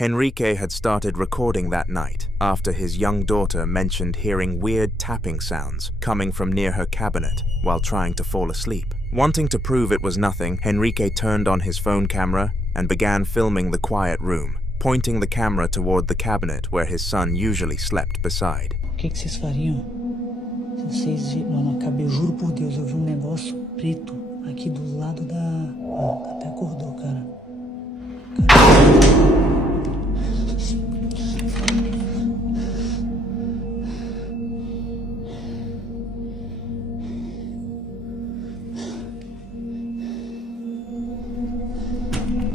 Henrique had started recording that night after his young daughter mentioned hearing weird tapping sounds coming from near her cabinet while trying to fall asleep. Wanting to prove it was nothing, Henrique turned on his phone camera and began filming the quiet room, pointing the camera toward the cabinet where his son usually slept beside. O que vocês fariam se vocês... Mano, eu juro por Deus, eu vi negócio preto aqui do lado da... até acordou, cara.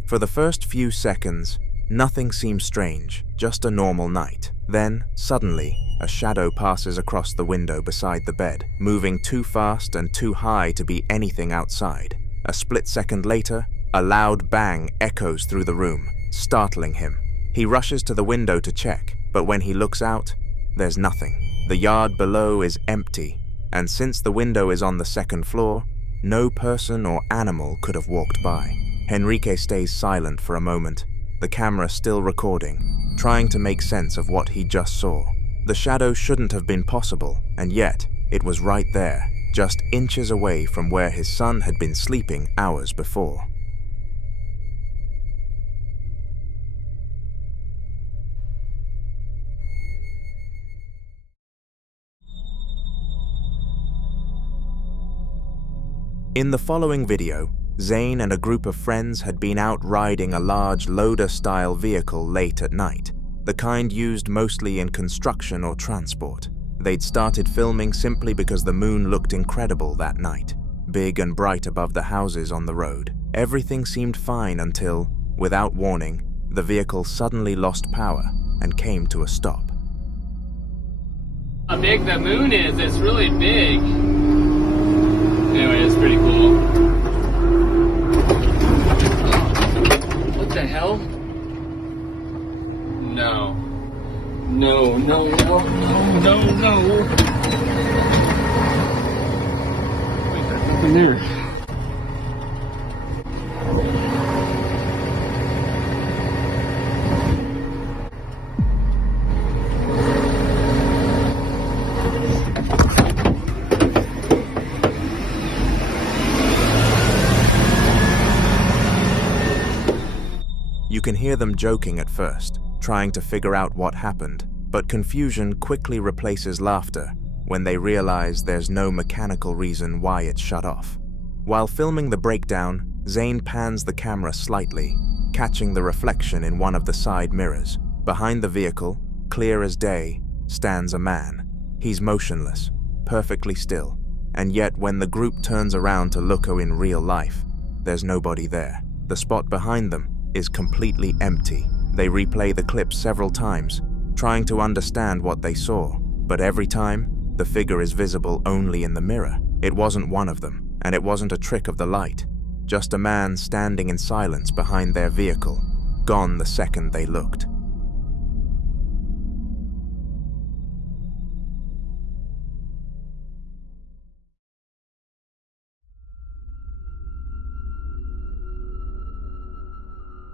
For the first few seconds, nothing seems strange, just a normal night. Then, suddenly, a shadow passes across the window beside the bed, moving too fast and too high to be anything outside. A split second later, a loud bang echoes through the room, startling him. He rushes to the window to check, but when he looks out, there's nothing. The yard below is empty, and since the window is on the second floor, no person or animal could have walked by. Henrique stays silent for a moment, the camera still recording, trying to make sense of what he just saw. The shadow shouldn't have been possible, and yet it was right there, just inches away from where his son had been sleeping hours before. In the following video, Zane and a group of friends had been out riding a large loader-style vehicle late at night, the kind used mostly in construction or transport. They'd started filming simply because the moon looked incredible that night, big and bright above the houses on the road. Everything seemed fine until, without warning, the vehicle suddenly lost power and came to a stop. How big the moon is, it's really big. Anyway, it's pretty cool. What the hell? No. No, no, no, no, no, no. Wait, there's nothing there. You can hear them joking at first, trying to figure out what happened, but confusion quickly replaces laughter when they realize there's no mechanical reason why it shut off. While filming the breakdown, Zane pans the camera slightly, catching the reflection in one of the side mirrors. Behind the vehicle, clear as day, stands a man. He's motionless, perfectly still, and yet when the group turns around to look in real life, there's nobody there. The spot behind them is completely empty. They replay the clip several times, trying to understand what they saw, but every time, the figure is visible only in the mirror. It wasn't one of them, and it wasn't a trick of the light, just a man standing in silence behind their vehicle, gone the second they looked.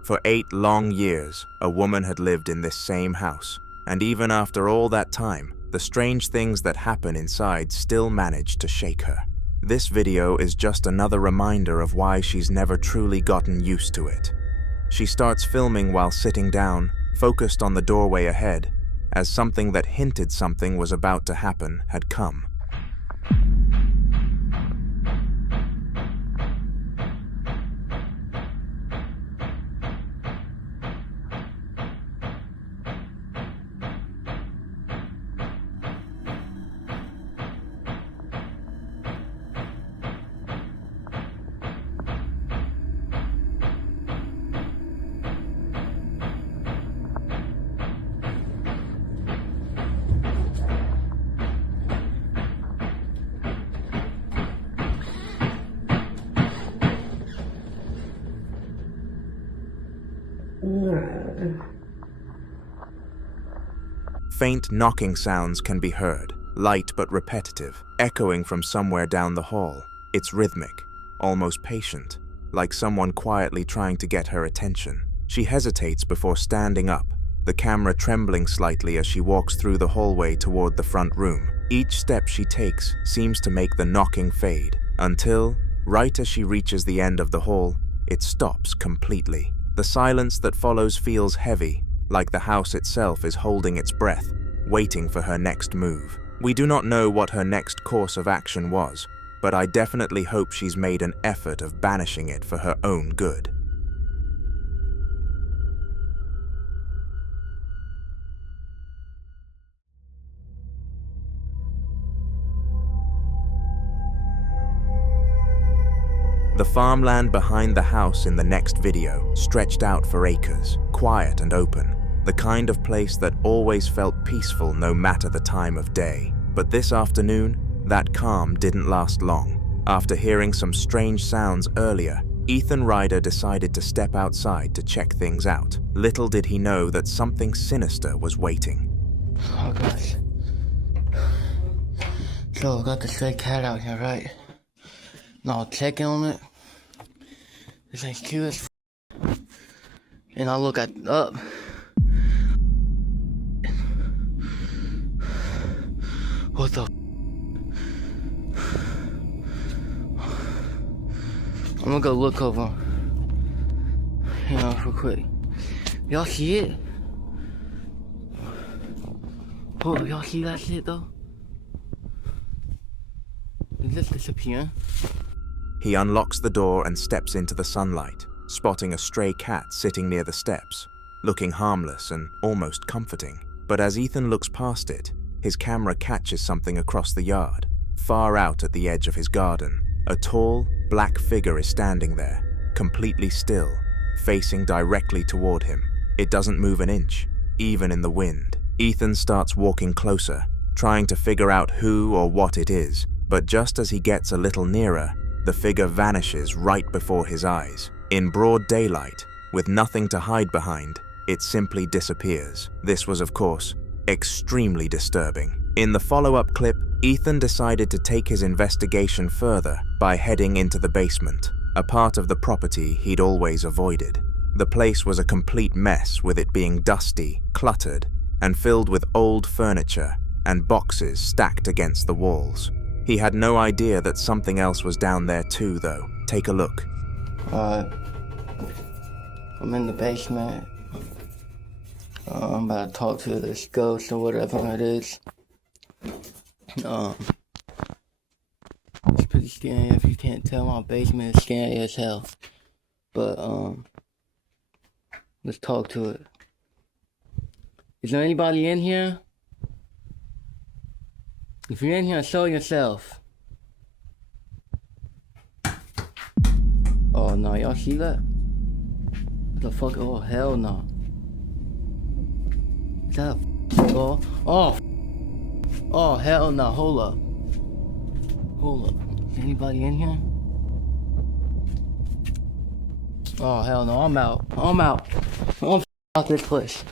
For 8 long years, a woman had lived in this same house, and even after all that time, the strange things that happen inside still manage to shake her. This video is just another reminder of why she's never truly gotten used to it. She starts filming while sitting down, focused on the doorway ahead, as something that hinted something was about to happen had come. Faint knocking sounds can be heard, light but repetitive, echoing from somewhere down the hall. It's rhythmic, almost patient, like someone quietly trying to get her attention. She hesitates before standing up, the camera trembling slightly as she walks through the hallway toward the front room. Each step she takes seems to make the knocking fade, until, right as she reaches the end of the hall, it stops completely. The silence that follows feels heavy, like the house itself is holding its breath, waiting for her next move. We do not know what her next course of action was, but I definitely hope she's made an effort of banishing it for her own good. The farmland behind the house in the next video stretched out for acres, quiet and open, the kind of place that always felt peaceful no matter the time of day. But this afternoon, that calm didn't last long. After hearing some strange sounds earlier, Ethan Ryder decided to step outside to check things out. Little did he know that something sinister was waiting. Oh gosh. So I got the stray cat out here, right? Now I'll check in on it. This thing's cute as f. And I'll look up. What the f? I'm gonna go look over. Real quick. Y'all see it? Oh, y'all see that shit though? Is this disappearing? He unlocks the door and steps into the sunlight, spotting a stray cat sitting near the steps, looking harmless and almost comforting. But as Ethan looks past it, his camera catches something across the yard. Far out at the edge of his garden, a tall, black figure is standing there, completely still, facing directly toward him. It doesn't move an inch, even in the wind. Ethan starts walking closer, trying to figure out who or what it is, but just as he gets a little nearer, the figure vanishes right before his eyes. In broad daylight, with nothing to hide behind, it simply disappears. This was, of course, extremely disturbing. In the follow-up clip, Ethan decided to take his investigation further by heading into the basement, a part of the property he'd always avoided. The place was a complete mess, with it being dusty, cluttered, and filled with old furniture and boxes stacked against the walls. He had no idea that something else was down there too, though. Take a look. I'm in the basement. I'm about to talk to this ghost or whatever it is. It's pretty scary. If you can't tell, my basement is scary as hell. But let's talk to it. Is there anybody in here? If you're in here, show yourself. Oh no, y'all see that? What the fuck? Oh hell no. Is that a door? Oh hell no, hold up. Is anybody in here? Oh hell no, I'm out. I'm out this place.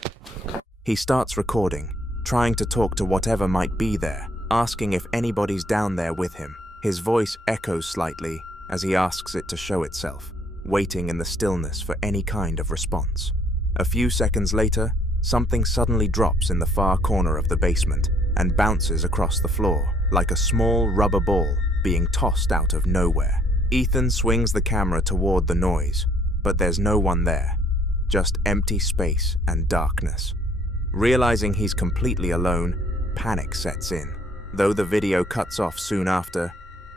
He starts recording, trying to talk to whatever might be there, asking if anybody's down there with him. His voice echoes slightly as he asks it to show itself, waiting in the stillness for any kind of response. A few seconds later, something suddenly drops in the far corner of the basement and bounces across the floor, like a small rubber ball being tossed out of nowhere. Ethan swings the camera toward the noise, but there's no one there, just empty space and darkness. Realizing he's completely alone, panic sets in. Though the video cuts off soon after,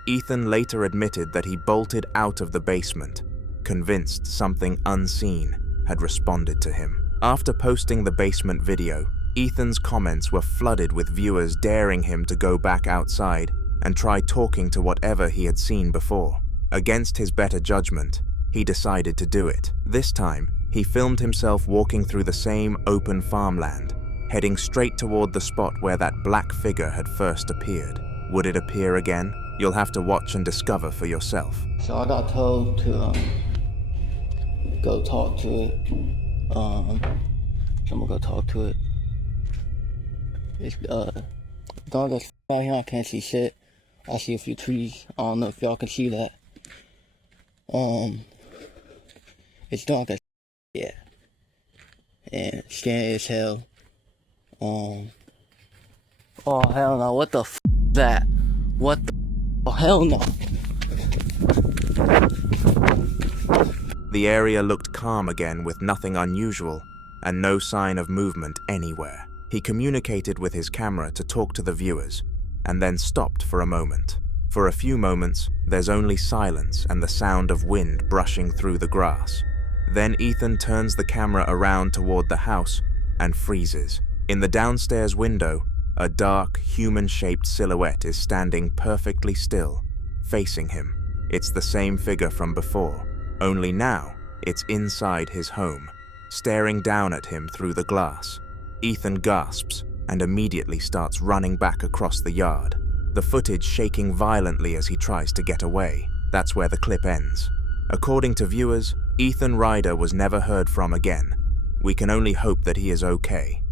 Ethan later admitted that he bolted out of the basement, convinced something unseen had responded to him. After posting the basement video, Ethan's comments were flooded with viewers daring him to go back outside and try talking to whatever he had seen before. Against his better judgment, he decided to do it. This time, he filmed himself walking through the same open farmland, heading straight toward the spot where that black figure had first appeared. Would it appear again? You'll have to watch and discover for yourself. So I got told to go talk to it. So I'm gonna go talk to it. It's dark as out here. I can't see shit. I see a few trees. I don't know if y'all can see that. It's dark as yeah. and scary as hell. Oh hell no! What the f is that? What the? Oh hell no! The area looked calm again with nothing unusual and no sign of movement anywhere. He communicated with his camera to talk to the viewers and then stopped for a moment. For a few moments, there's only silence and the sound of wind brushing through the grass. Then Ethan turns the camera around toward the house and freezes. In the downstairs window, a dark, human-shaped silhouette is standing perfectly still, facing him. It's the same figure from before, only now it's inside his home, staring down at him through the glass. Ethan gasps and immediately starts running back across the yard, the footage shaking violently as he tries to get away. That's where the clip ends. According to viewers, Ethan Ryder was never heard from again. We can only hope that he is okay.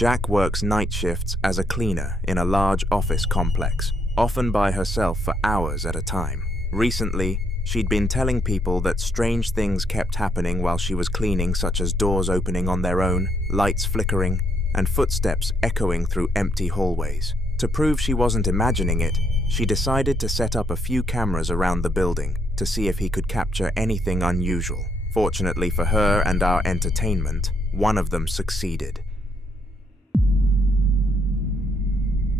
Jack works night shifts as a cleaner in a large office complex, often by herself for hours at a time. Recently, she'd been telling people that strange things kept happening while she was cleaning, such as doors opening on their own, lights flickering, and footsteps echoing through empty hallways. To prove she wasn't imagining it, she decided to set up a few cameras around the building to see if he could capture anything unusual. Fortunately for her and our entertainment, one of them succeeded.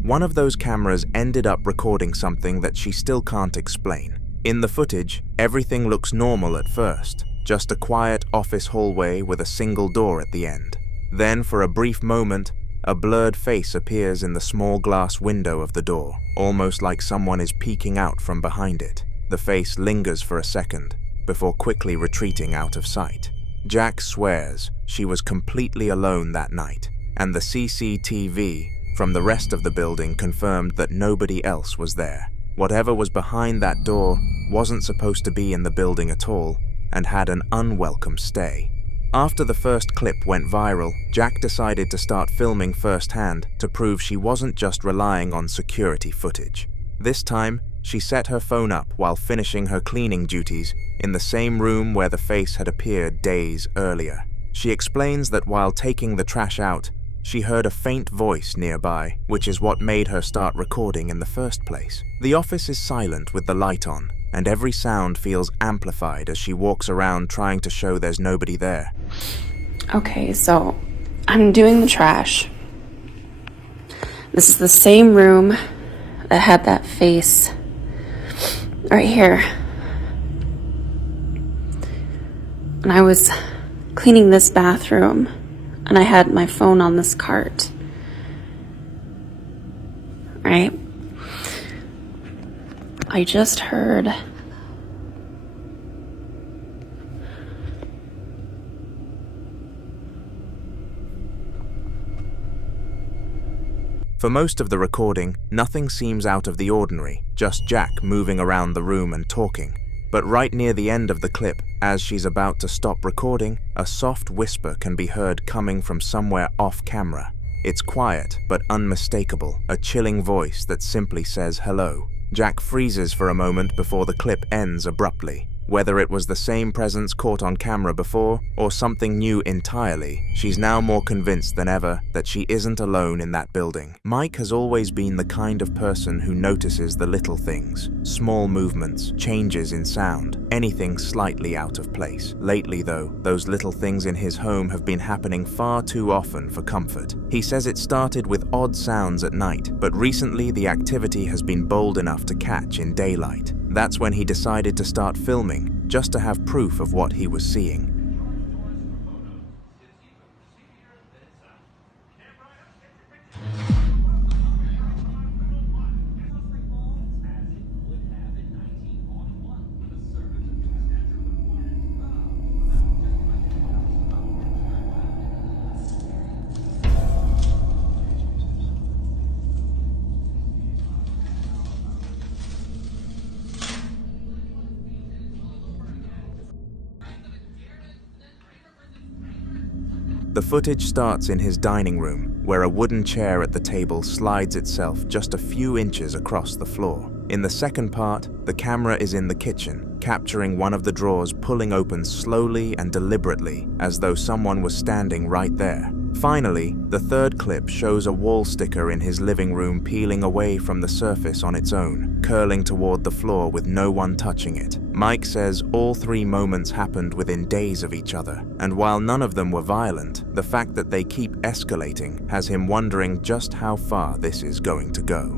One of those cameras ended up recording something that she still can't explain. In the footage, everything looks normal at first, just a quiet office hallway with a single door at the end. Then, for a brief moment, a blurred face appears in the small glass window of the door, almost like someone is peeking out from behind it. The face lingers for a second, before quickly retreating out of sight. Jack swears she was completely alone that night, and the CCTV from the rest of the building confirmed that nobody else was there. Whatever was behind that door wasn't supposed to be in the building at all and had an unwelcome stay. After the first clip went viral, Jack decided to start filming firsthand to prove she wasn't just relying on security footage. This time, she set her phone up while finishing her cleaning duties in the same room where the face had appeared days earlier. She explains that while taking the trash out, she heard a faint voice nearby, which is what made her start recording in the first place. The office is silent with the light on, and every sound feels amplified as she walks around trying to show there's nobody there. Okay, so I'm doing the trash. This is the same room that had that face right here. And I was cleaning this bathroom, and I had my phone on this cart, right? I just heard For most of the recording, nothing seems out of the ordinary, just Jack moving around the room and talking. But right near the end of the clip, as she's about to stop recording, a soft whisper can be heard coming from somewhere off camera. It's quiet, but unmistakable, a chilling voice that simply says hello. Jack freezes for a moment before the clip ends abruptly. Whether it was the same presence caught on camera before, or something new entirely, she's now more convinced than ever that she isn't alone in that building. Mike has always been the kind of person who notices the little things, small movements, changes in sound, anything slightly out of place. Lately though, those little things in his home have been happening far too often for comfort. He says it started with odd sounds at night, but recently the activity has been bold enough to catch in daylight. That's when he decided to start filming, just to have proof of what he was seeing. The footage starts in his dining room, where a wooden chair at the table slides itself just a few inches across the floor. In the second part, the camera is in the kitchen, capturing one of the drawers pulling open slowly and deliberately, as though someone was standing right there. Finally, the third clip shows a wall sticker in his living room peeling away from the surface on its own, curling toward the floor with no one touching it. Mike says all 3 moments happened within days of each other, and while none of them were violent, the fact that they keep escalating has him wondering just how far this is going to go.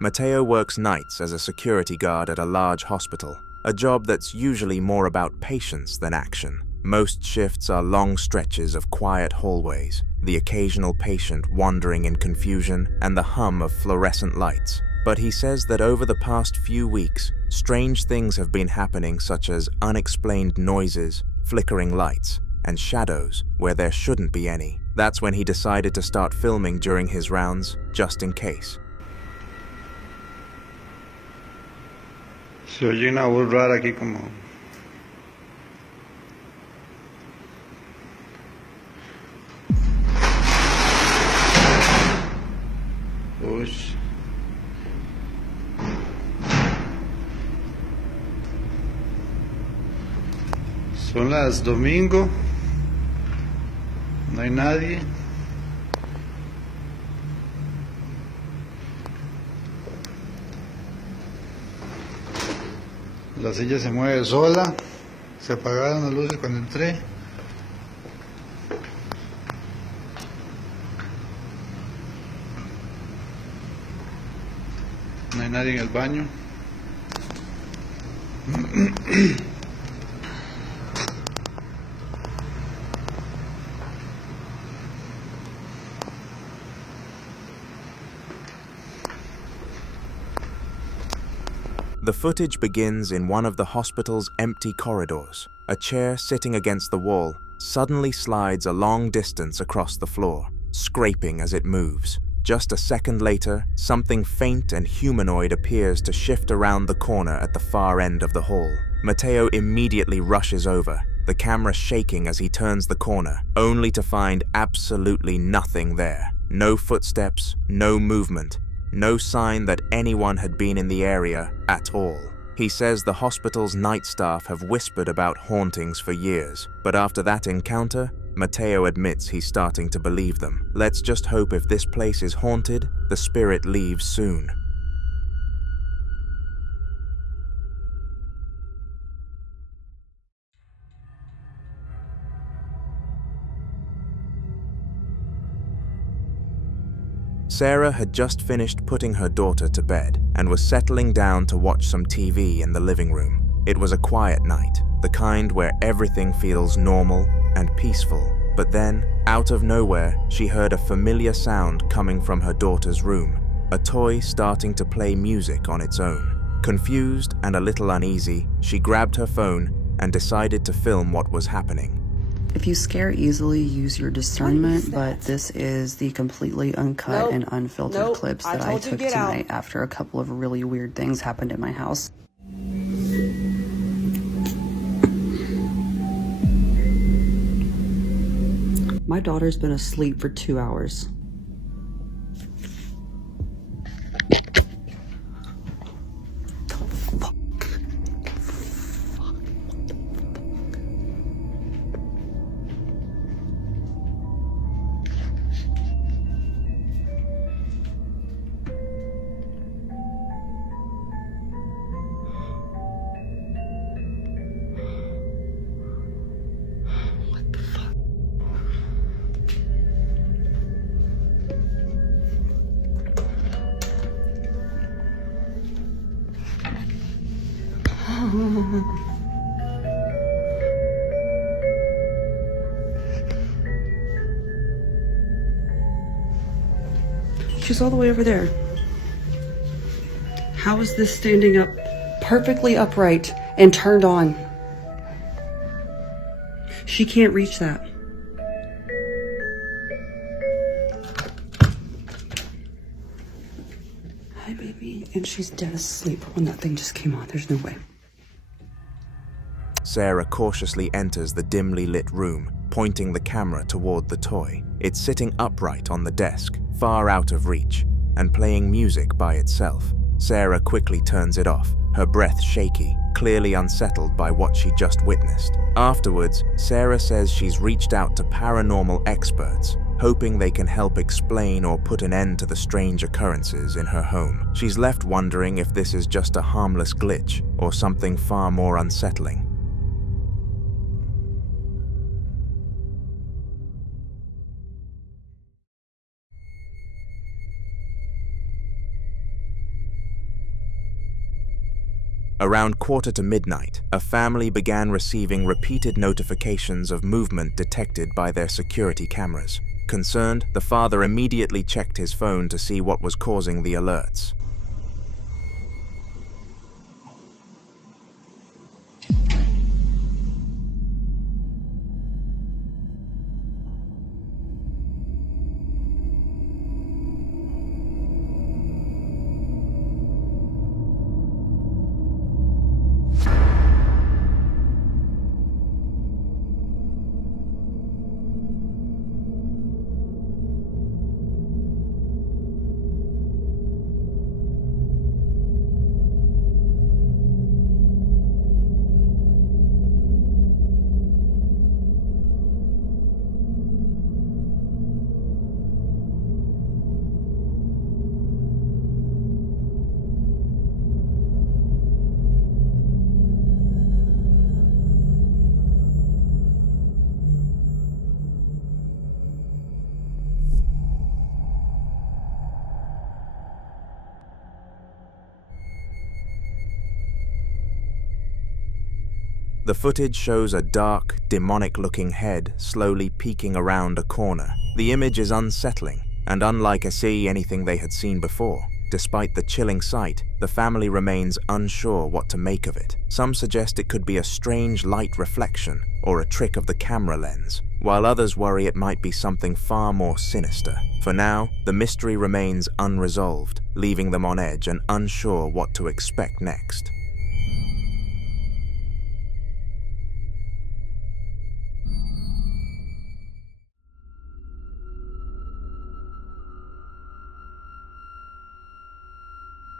Mateo works nights as a security guard at a large hospital, a job that's usually more about patience than action. Most shifts are long stretches of quiet hallways, the occasional patient wandering in confusion, and the hum of fluorescent lights. But he says that over the past few weeks, strange things have been happening, such as unexplained noises, flickering lights, and shadows where there shouldn't be any. That's when he decided to start filming during his rounds, just in case. Se oye una voz rara aquí como... Ush. Son las domingo. No hay nadie. La silla se mueve sola. Se apagaron las luces cuando entré. No hay nadie en el baño. The footage begins in one of the hospital's empty corridors. A chair sitting against the wall suddenly slides a long distance across the floor, scraping as it moves. Just a second later, something faint and humanoid appears to shift around the corner at the far end of the hall. Mateo immediately rushes over, the camera shaking as he turns the corner, only to find absolutely nothing there. No footsteps, no movement. No sign that anyone had been in the area at all. He says the hospital's night staff have whispered about hauntings for years, but after that encounter, Mateo admits he's starting to believe them. Let's just hope if this place is haunted, the spirit leaves soon. Sarah had just finished putting her daughter to bed and was settling down to watch some TV in the living room. It was a quiet night, the kind where everything feels normal and peaceful. But then, out of nowhere, she heard a familiar sound coming from her daughter's room, a toy starting to play music on its own. Confused and a little uneasy, she grabbed her phone and decided to film what was happening. If you scare easily, use your discernment, but this is the completely uncut and unfiltered clips that I took tonight after a couple of really weird things happened in my house. My daughter's been asleep for 2 hours. She's all the way over there. How is this standing up perfectly upright and turned on? She can't reach that. chance she's dead asleep when that thing just came on. There's no way. Sarah cautiously enters the dimly lit room, pointing the camera toward the toy. It's sitting upright on the desk, far out of reach, and playing music by itself. Sarah quickly turns it off, her breath shaky, clearly unsettled by what she just witnessed. Afterwards, Sarah says she's reached out to paranormal experts, hoping they can help explain or put an end to the strange occurrences in her home. She's left wondering if this is just a harmless glitch or something far more unsettling. Around midnight, a family began receiving repeated notifications of movement detected by their security cameras. Concerned, the father immediately checked his phone to see what was causing the alerts. The footage shows a dark, demonic-looking head slowly peeking around a corner. The image is unsettling, and unlike anything they had seen before. Despite the chilling sight, the family remains unsure what to make of it. Some suggest it could be a strange light reflection or a trick of the camera lens, while others worry it might be something far more sinister. For now, the mystery remains unresolved, leaving them on edge and unsure what to expect next.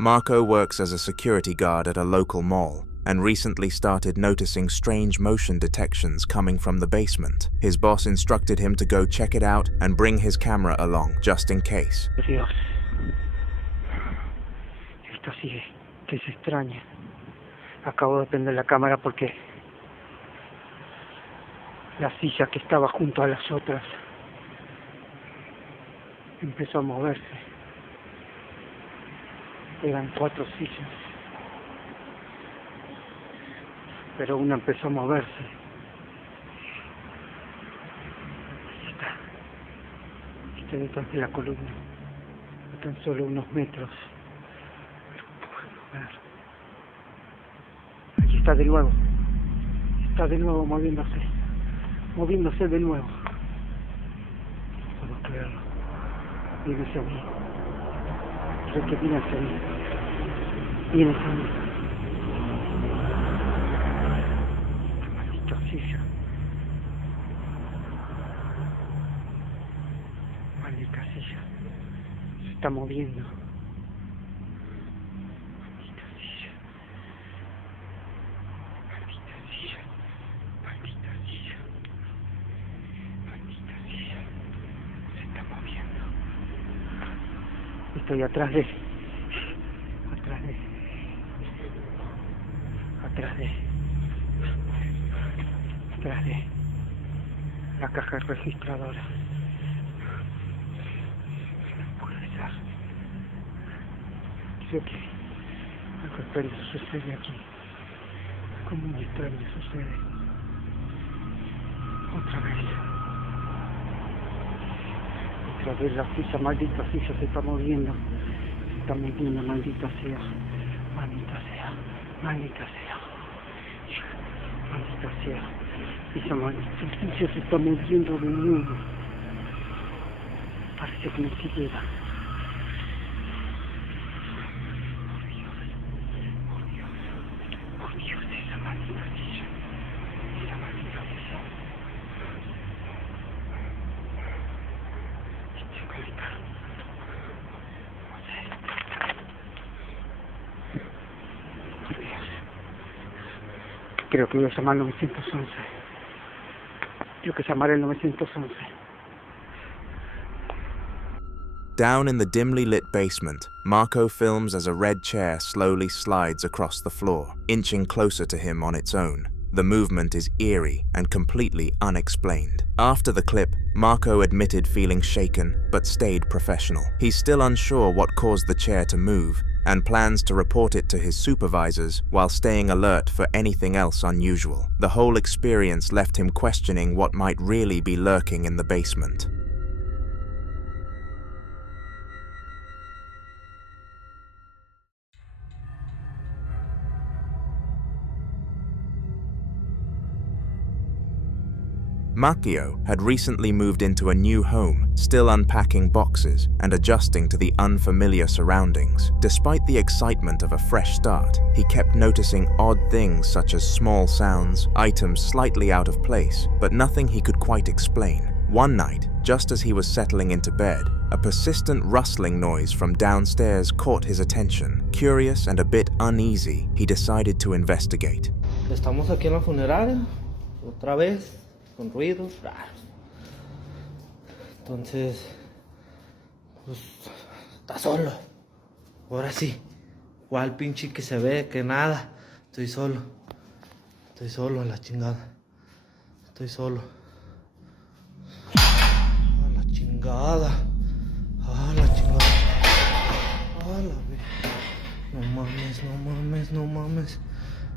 Marco works as a security guard at a local mall and recently started noticing strange motion detections coming from the basement. His boss instructed him to go check it out and bring his camera along, just in case. Dios, esto sí que es extraño. Acabo de prender la cámara porque la silla que estaba junto a las otras empezó a moverse. Eran 4 sillas, pero una empezó a moverse. Está detrás de la columna, a tan solo unos metros. No puedo ver. Allí está de nuevo moviéndose de nuevo. No puedo creerlo. Viene hacia mí. Creo que viene hacia mí. Maldita silla. Maldita silla. Se está moviendo. Maldita silla. Maldita silla. Maldita silla. Maldita silla. Se está moviendo. Estoy atrás de la caja registradora. No puede ser. Creo que algo extraño sucede aquí. Como muy extraño sucede. Otra vez la silla, maldita silla se está moviendo. Se está moviendo, maldita sea. Maldita sea. Maldita sea. Maldita sea. Esa maldita silla se está moviendo de nuevo. Parece que me siguiera. Creo que voy a llamar al 911. Creo que llamaré al 911. Down in the dimly lit basement, Marco films as a red chair slowly slides across the floor, inching closer to him on its own. The movement is eerie and completely unexplained. After the clip, Marco admitted feeling shaken, but stayed professional. He's still unsure what caused the chair to move, and plans to report it to his supervisors while staying alert for anything else unusual. The whole experience left him questioning what might really be lurking in the basement. Macchio had recently moved into a new home, still unpacking boxes and adjusting to the unfamiliar surroundings. Despite the excitement of a fresh start, he kept noticing odd things such as small sounds, items slightly out of place, but nothing he could quite explain. One night, just as he was settling into bed, a persistent rustling noise from downstairs caught his attention. Curious and a bit uneasy, he decided to investigate. Estamos aquí en la funeraria, otra vez. Con ruidos raros. Entonces, pues, está solo. Ahora sí. ¿Cuál pinche que se ve? Que nada. Estoy solo. Estoy solo a la chingada. Estoy solo. A la chingada. A la chingada. A la vez. No mames, no mames, no mames.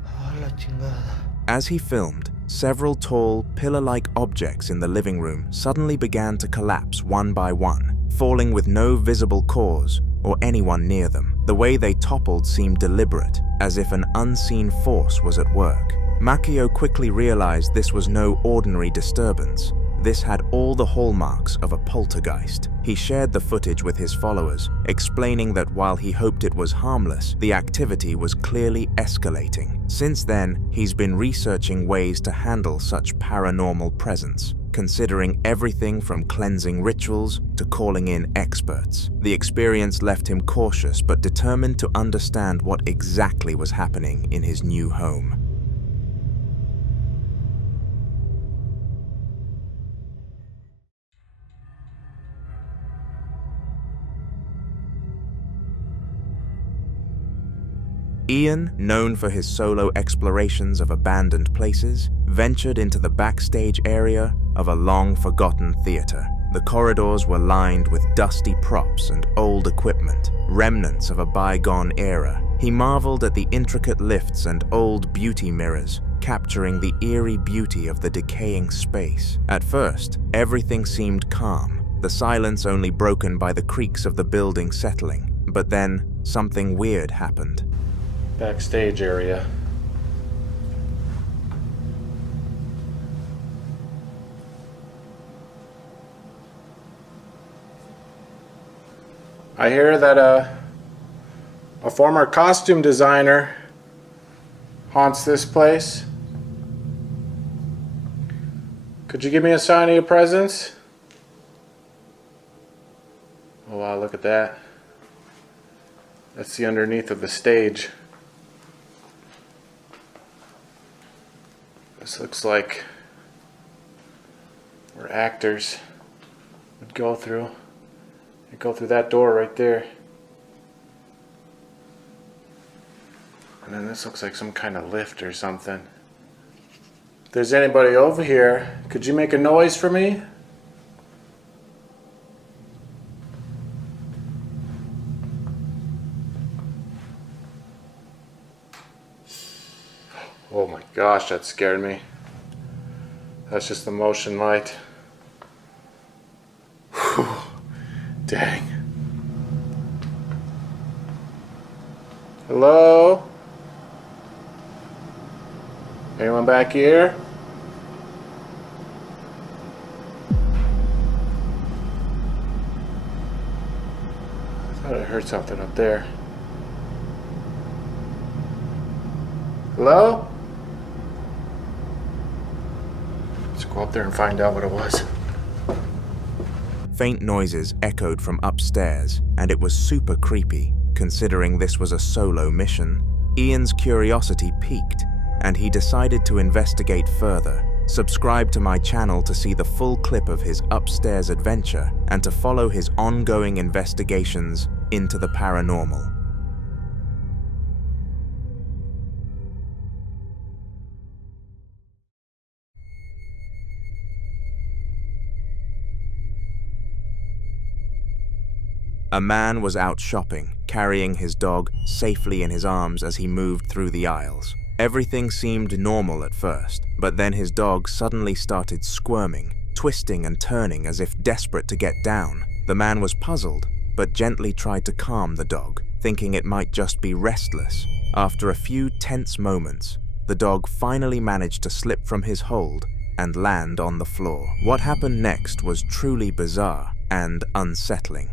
A la chingada. As he filmed, several tall, pillar-like objects in the living room suddenly began to collapse one by one, falling with no visible cause or anyone near them. The way they toppled seemed deliberate, as if an unseen force was at work. Macchio quickly realized this was no ordinary disturbance. This had all the hallmarks of a poltergeist. He shared the footage with his followers, explaining that while he hoped it was harmless, the activity was clearly escalating. Since then, he's been researching ways to handle such paranormal presence, considering everything from cleansing rituals to calling in experts. The experience left him cautious but determined to understand what exactly was happening in his new home. Ian, known for his solo explorations of abandoned places, ventured into the backstage area of a long-forgotten theater. The corridors were lined with dusty props and old equipment, remnants of a bygone era. He marveled at the intricate lifts and old beauty mirrors, capturing the eerie beauty of the decaying space. At first, everything seemed calm, the silence only broken by the creaks of the building settling. But then, something weird happened. Backstage area. I hear that a former costume designer haunts this place. Could you give me a sign of your presence? Oh wow, look at that. That's the underneath of the stage. This looks like where actors would go through. They go through that door right there. And then this looks like some kind of lift or something. If there's anybody over here, could you make a noise for me? Oh my gosh, that scared me. That's just the motion light. Whew. Dang. Hello? Anyone back here? I thought I heard something up there. Hello? Let's go up there and find out what it was. Faint noises echoed from upstairs, and it was super creepy, considering this was a solo mission. Ian's curiosity piqued. and he decided to investigate further. Subscribe to my channel to see the full clip of his upstairs adventure and to follow his ongoing investigations into the paranormal. A man was out shopping, carrying his dog safely in his arms as he moved through the aisles. Everything seemed normal at first, but then his dog suddenly started squirming, twisting and turning as if desperate to get down. The man was puzzled, but gently tried to calm the dog, thinking it might just be restless. After a few tense moments, the dog finally managed to slip from his hold and land on the floor. What happened next was truly bizarre and unsettling.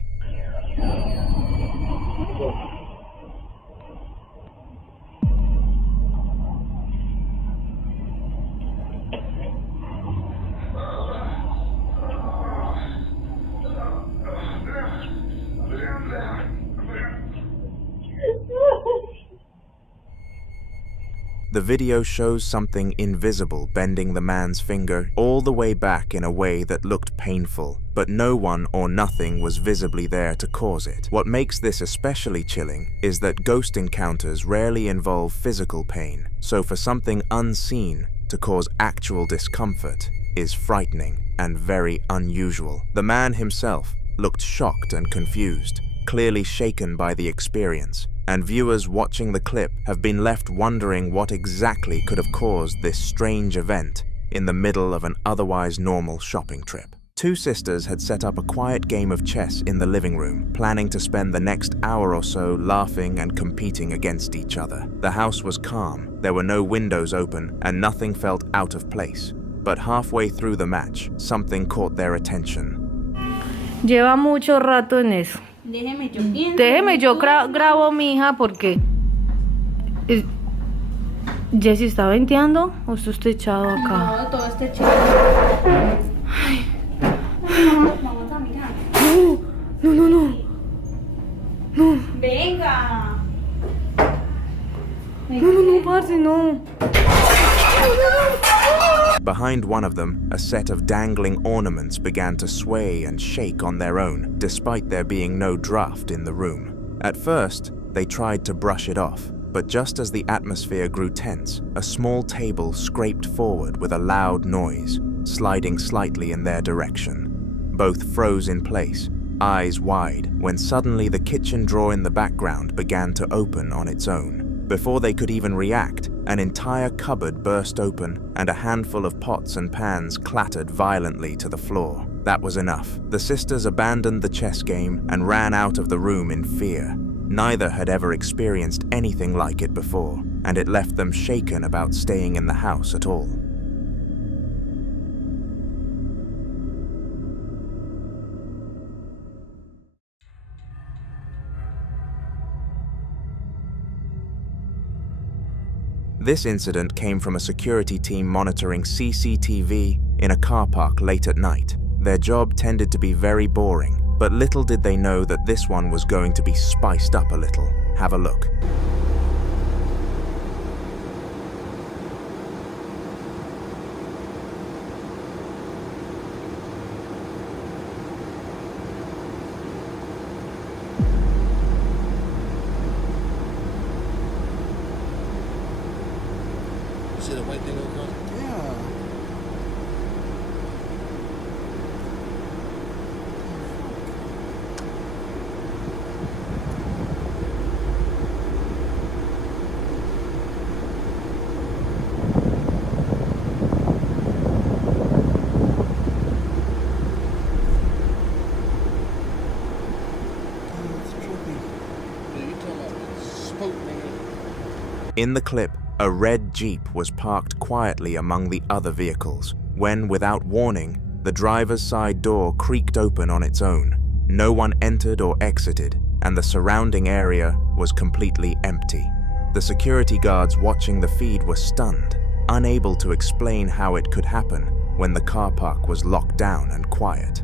The video shows something invisible bending the man's finger all the way back in a way that looked painful, but no one or nothing was visibly there to cause it. What makes this especially chilling is that ghost encounters rarely involve physical pain, so for something unseen to cause actual discomfort is frightening and very unusual. The man himself looked shocked and confused, clearly shaken by the experience, and viewers watching the clip have been left wondering what exactly could have caused this strange event in the middle of an otherwise normal shopping trip. Two sisters had set up a quiet game of chess in the living room, planning to spend the next hour or so laughing and competing against each other. The house was calm, there were no windows open, and nothing felt out of place. But halfway through the match, something caught their attention. Lleva mucho rato en eso. Déjeme, yo grabo a mi hija porque... ¿Jessie está venteando o esto está echado acá? No, todo está echado. Ay. Vamos a mirar. No. Venga. No, parce, no. Behind one of them, a set of dangling ornaments began to sway and shake on their own, despite there being no draft in the room. At first, they tried to brush it off, but just as the atmosphere grew tense, a small table scraped forward with a loud noise, sliding slightly in their direction. Both froze in place, eyes wide, when suddenly the kitchen drawer in the background began to open on its own. Before they could even react, an entire cupboard burst open and a handful of pots and pans clattered violently to the floor. That was enough. The sisters abandoned the chess game and ran out of the room in fear. Neither had ever experienced anything like it before, and it left them shaken about staying in the house at all. This incident came from a security team monitoring CCTV in a car park late at night. Their job tended to be very boring, but little did they know that this one was going to be spiced up a little. Have a look. See the white thing over there? Yeah. In the clip, a red Jeep was parked quietly among the other vehicles when, without warning, the driver's side door creaked open on its own. No one entered or exited, and the surrounding area was completely empty. The security guards watching the feed were stunned, unable to explain how it could happen when the car park was locked down and quiet.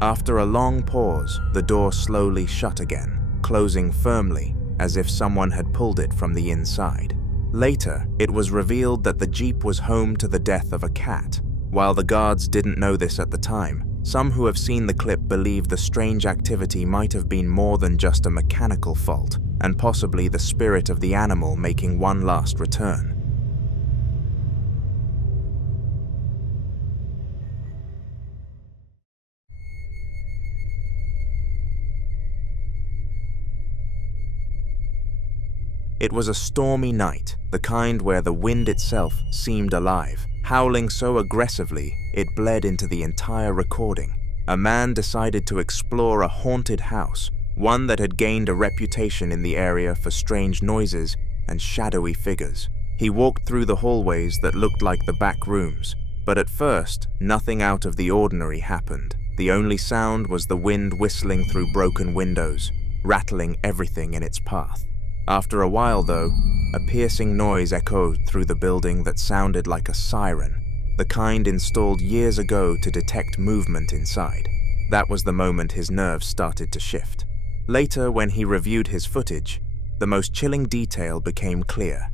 After a long pause, the door slowly shut again, closing firmly as if someone had pulled it from the inside. Later, it was revealed that the Jeep was home to the death of a cat. While the guards didn't know this at the time, some who have seen the clip believe the strange activity might have been more than just a mechanical fault, and possibly the spirit of the animal making one last return. It was a stormy night, the kind where the wind itself seemed alive, howling so aggressively it bled into the entire recording. A man decided to explore a haunted house, one that had gained a reputation in the area for strange noises and shadowy figures. He walked through the hallways that looked like the back rooms, but at first, nothing out of the ordinary happened. The only sound was the wind whistling through broken windows, rattling everything in its path. After a while, though, a piercing noise echoed through the building that sounded like a siren, the kind installed years ago to detect movement inside. That was the moment his nerves started to shift. Later, when he reviewed his footage, the most chilling detail became clear.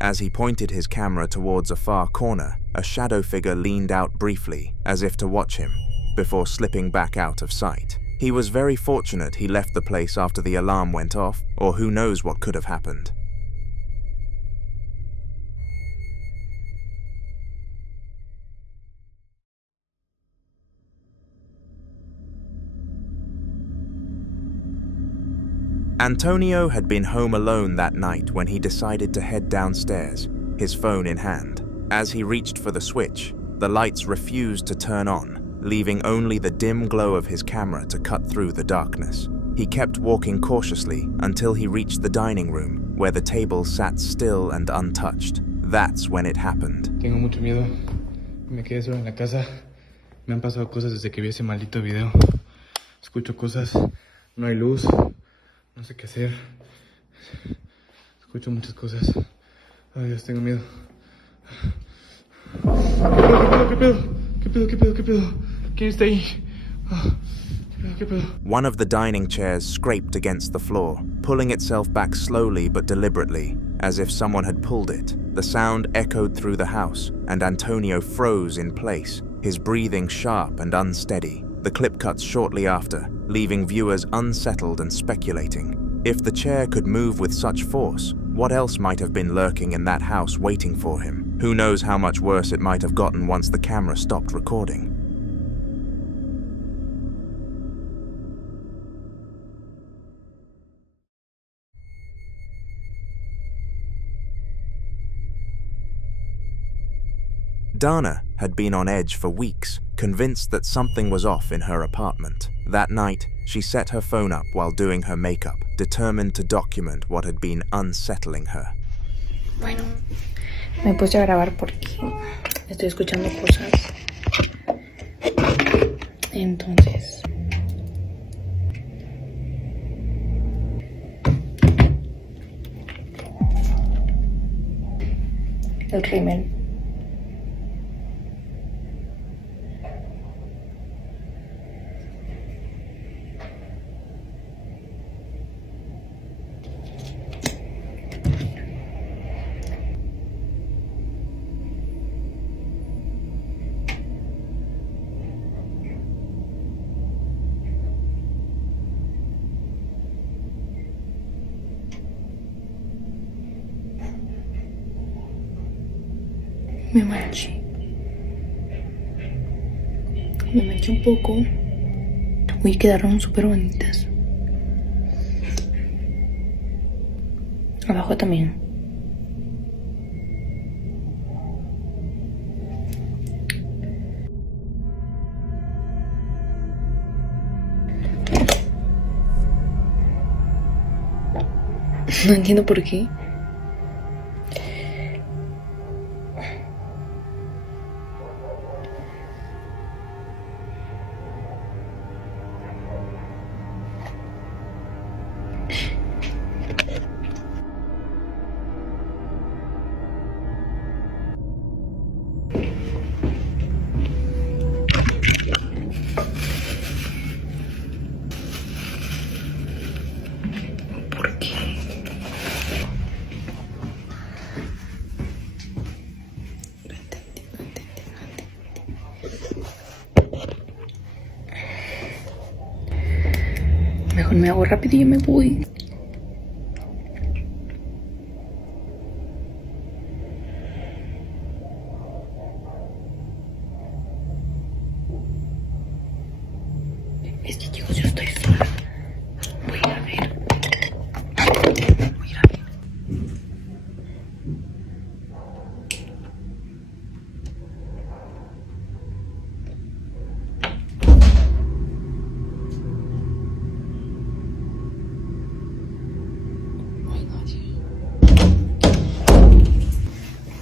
As he pointed his camera towards a far corner, a shadow figure leaned out briefly, as if to watch him, before slipping back out of sight. He was very fortunate he left the place after the alarm went off, or who knows what could have happened. Antonio had been home alone that night when he decided to head downstairs, his phone in hand. As he reached for the switch, the lights refused to turn on, leaving only the dim glow of his camera to cut through the darkness. He kept walking cautiously until he reached the dining room, where the table sat still and untouched. That's when it happened. Tengo mucho miedo. Me quedé solo en la casa. Me han pasado cosas desde que vi ese maldito video. Escucho cosas. No hay luz. No sé qué hacer. Escucho muchas cosas. Ay, Dios, tengo miedo. ¿Qué pedo? ¿Qué pedo? ¿Qué pedo? ¿Qué pedo? ¿Quién está ahí? ¿Qué pedo? One of the dining chairs scraped against the floor, pulling itself back slowly but deliberately, as if someone had pulled it. The sound echoed through the house, and Antonio froze in place, his breathing sharp and unsteady. The clip cuts shortly after, leaving viewers unsettled and speculating. If the chair could move with such force, what else might have been lurking in that house waiting for him? Who knows how much worse it might have gotten once the camera stopped recording. Dana had been on edge for weeks, convinced that something was off in her apartment. That night, she set her phone up while doing her makeup, determined to document what had been unsettling her. Bueno, me puse a grabar porque estoy escuchando cosas. Entonces... el rímel. Me manché un poco. Uy, quedaron súper bonitas. Abajo también. No entiendo por qué. Mejor me hago rápido y yo me voy. Es que chicos, yo estoy sola. Voy a ir a ver. Voy a ir a ver.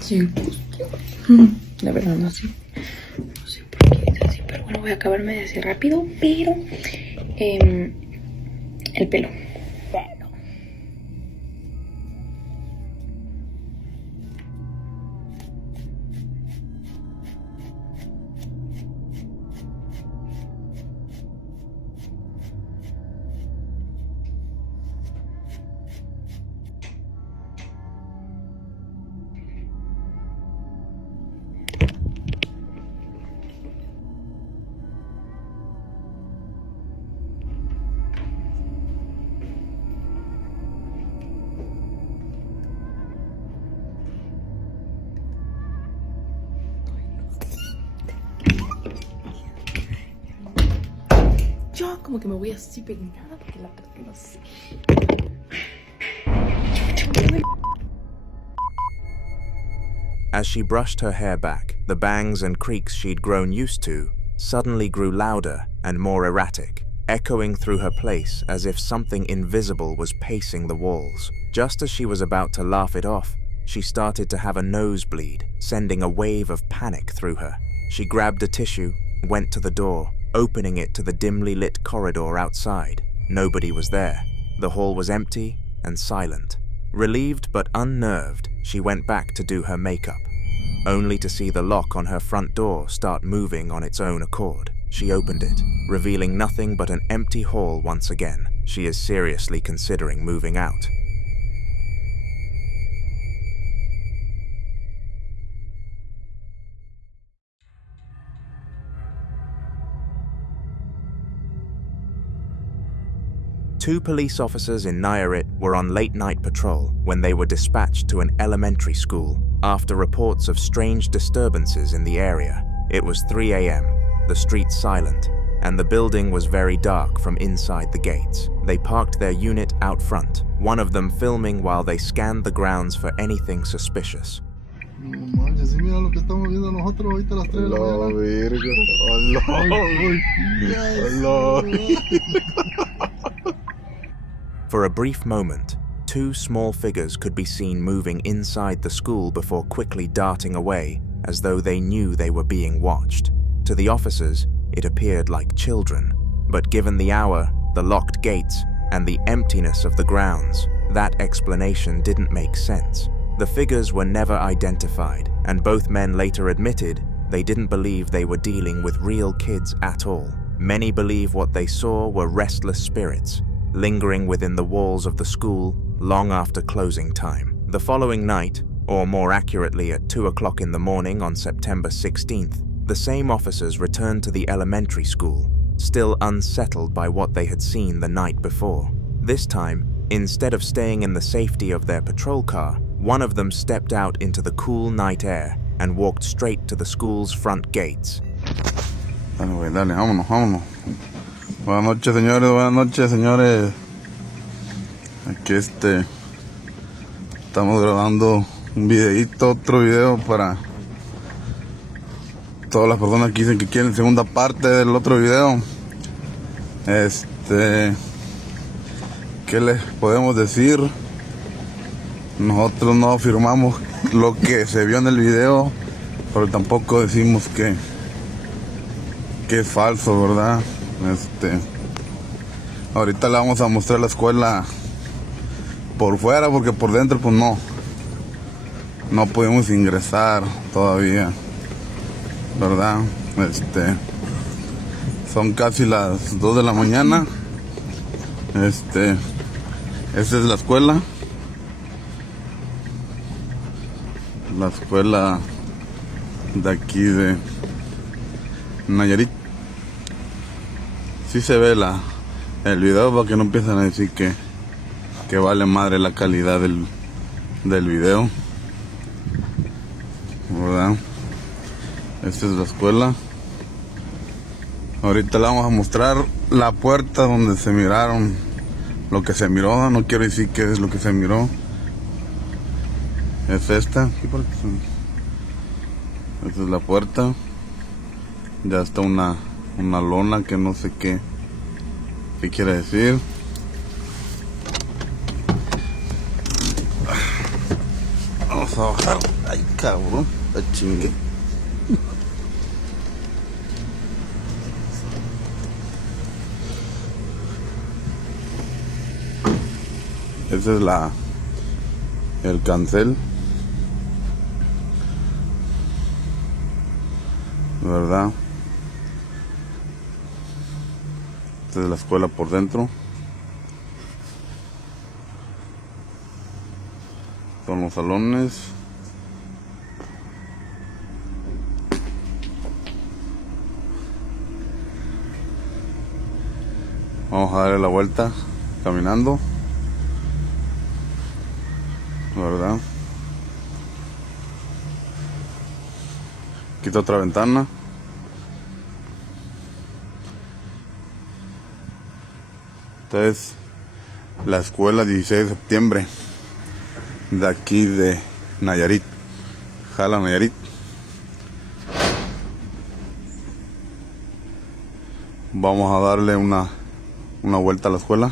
Sí, la verdad no sé. No sé por qué es así, pero bueno, voy a acabarme de hacer rápido, pero el pelo. Yo como que me voy así peinada porque la perdí, no sé. As she brushed her hair back, the bangs and creaks she'd grown used to suddenly grew louder and more erratic, echoing through her place as if something invisible was pacing the walls. Just as she was about to laugh it off, she started to have a nosebleed, sending a wave of panic through her. She grabbed a tissue, went to the door, opening it to the dimly lit corridor outside. Nobody was there. The hall was empty and silent. Relieved but unnerved, she went back to do her makeup, only to see the lock on her front door start moving on its own accord. She opened it, revealing nothing but an empty hall once again. She is seriously considering moving out. Two police officers in Nayarit were on late-night patrol when they were dispatched to an elementary school after reports of strange disturbances in the area. It was 3 a.m., the streets silent, and the building was very dark from inside the gates. They parked their unit out front, one of them filming while they scanned the grounds for anything suspicious. No manches, sí, mira lo que estamos viendo nosotros ahorita a las 3 de la mañana. Virgo. For a brief moment, two small figures could be seen moving inside the school before quickly darting away, as though they knew they were being watched. To the officers, it appeared like children, but given the hour, the locked gates, and the emptiness of the grounds, that explanation didn't make sense. The figures were never identified, and both men later admitted they didn't believe they were dealing with real kids at all. Many believe what they saw were restless spirits, lingering within the walls of the school long after closing time. The following night, or more accurately at 2 o'clock in the morning on September 16th, the same officers returned to the elementary school, still unsettled by what they had seen the night before. This time, instead of staying in the safety of their patrol car, one of them stepped out into the cool night air and walked straight to the school's front gates. Dale, güey, dale, vámonos. Buenas noches, señores. Aquí estamos grabando un videíto, otro video para todas las personas que dicen que quieren segunda parte del otro video. ¿Qué les podemos decir? Nosotros no afirmamos lo que se vio en el video, pero tampoco decimos que es falso, ¿verdad? Ahorita le vamos a mostrar la escuela por fuera, porque por dentro pues no pudimos ingresar todavía, ¿verdad? Son casi las 2 de la mañana. Esta es la escuela. La escuela de aquí de Nayarit. Sí se ve el video, para que no empiecen a decir que vale madre la calidad del video, ¿verdad? Esta es la escuela. Ahorita le vamos a mostrar la puerta donde se miraron lo que se miró. No quiero decir qué es lo que se miró. Es esta. Esta es la puerta. Ya está una lona que no sé qué quiere decir. Vamos a bajar. Ay, cabrón, la chingue. Ese es el cancel, ¿verdad? Esta es la escuela por dentro. Son los salones. Vamos a darle la vuelta caminando, ¿verdad? Quita otra ventana. Esta es la escuela 16 de septiembre de aquí de Nayarit, Jala, Nayarit. Vamos a darle una vuelta a la escuela.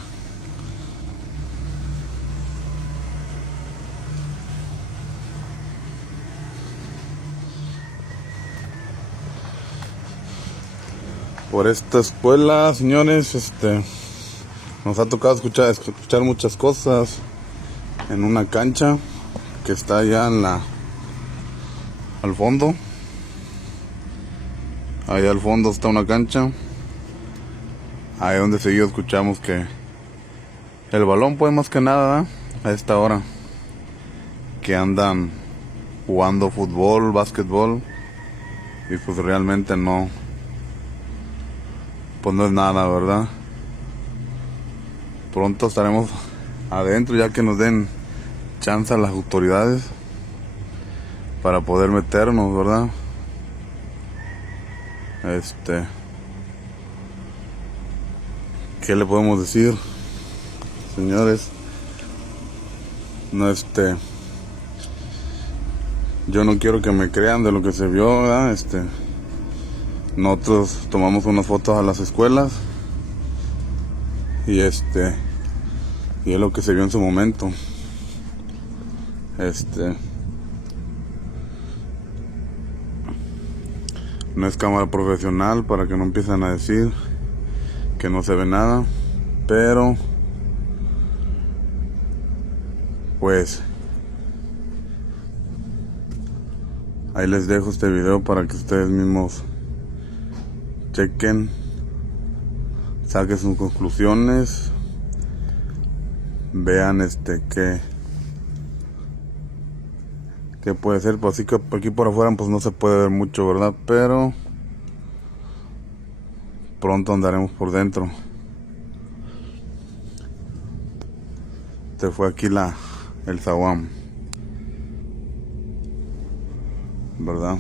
Por esta escuela, señores, nos ha tocado escuchar muchas cosas en una cancha que está allá al fondo. Allá al fondo está una cancha. Ahí donde seguido escuchamos que el balón, pues más que nada, a esta hora, que andan jugando fútbol, básquetbol, y pues realmente pues no es nada, ¿verdad? Pronto estaremos adentro, ya que nos den chance a las autoridades para poder meternos, ¿verdad? ¿Qué le podemos decir, señores? No, Yo no quiero que me crean de lo que se vio, ¿verdad? Nosotros tomamos unas fotos a las escuelas y es lo que se vio en su momento. No es cámara profesional para que no empiecen a decir que no se ve nada, pero pues ahí les dejo este video para que ustedes mismos chequen, saquen sus conclusiones, vean qué puede ser. Pues así que aquí por afuera pues no se puede ver mucho, ¿verdad? Pero pronto andaremos por dentro. Este fue aquí el zaguán, ¿verdad?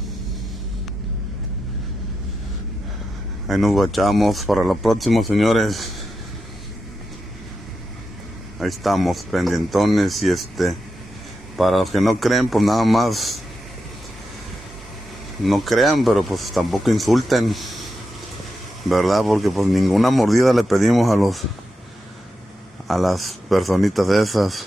Ahí nos guachamos para la próxima, señores. Ahí estamos, pendientones. Y para los que no creen, pues nada más no crean, pero pues tampoco insulten, ¿verdad? Porque pues ninguna mordida le pedimos a las personitas esas.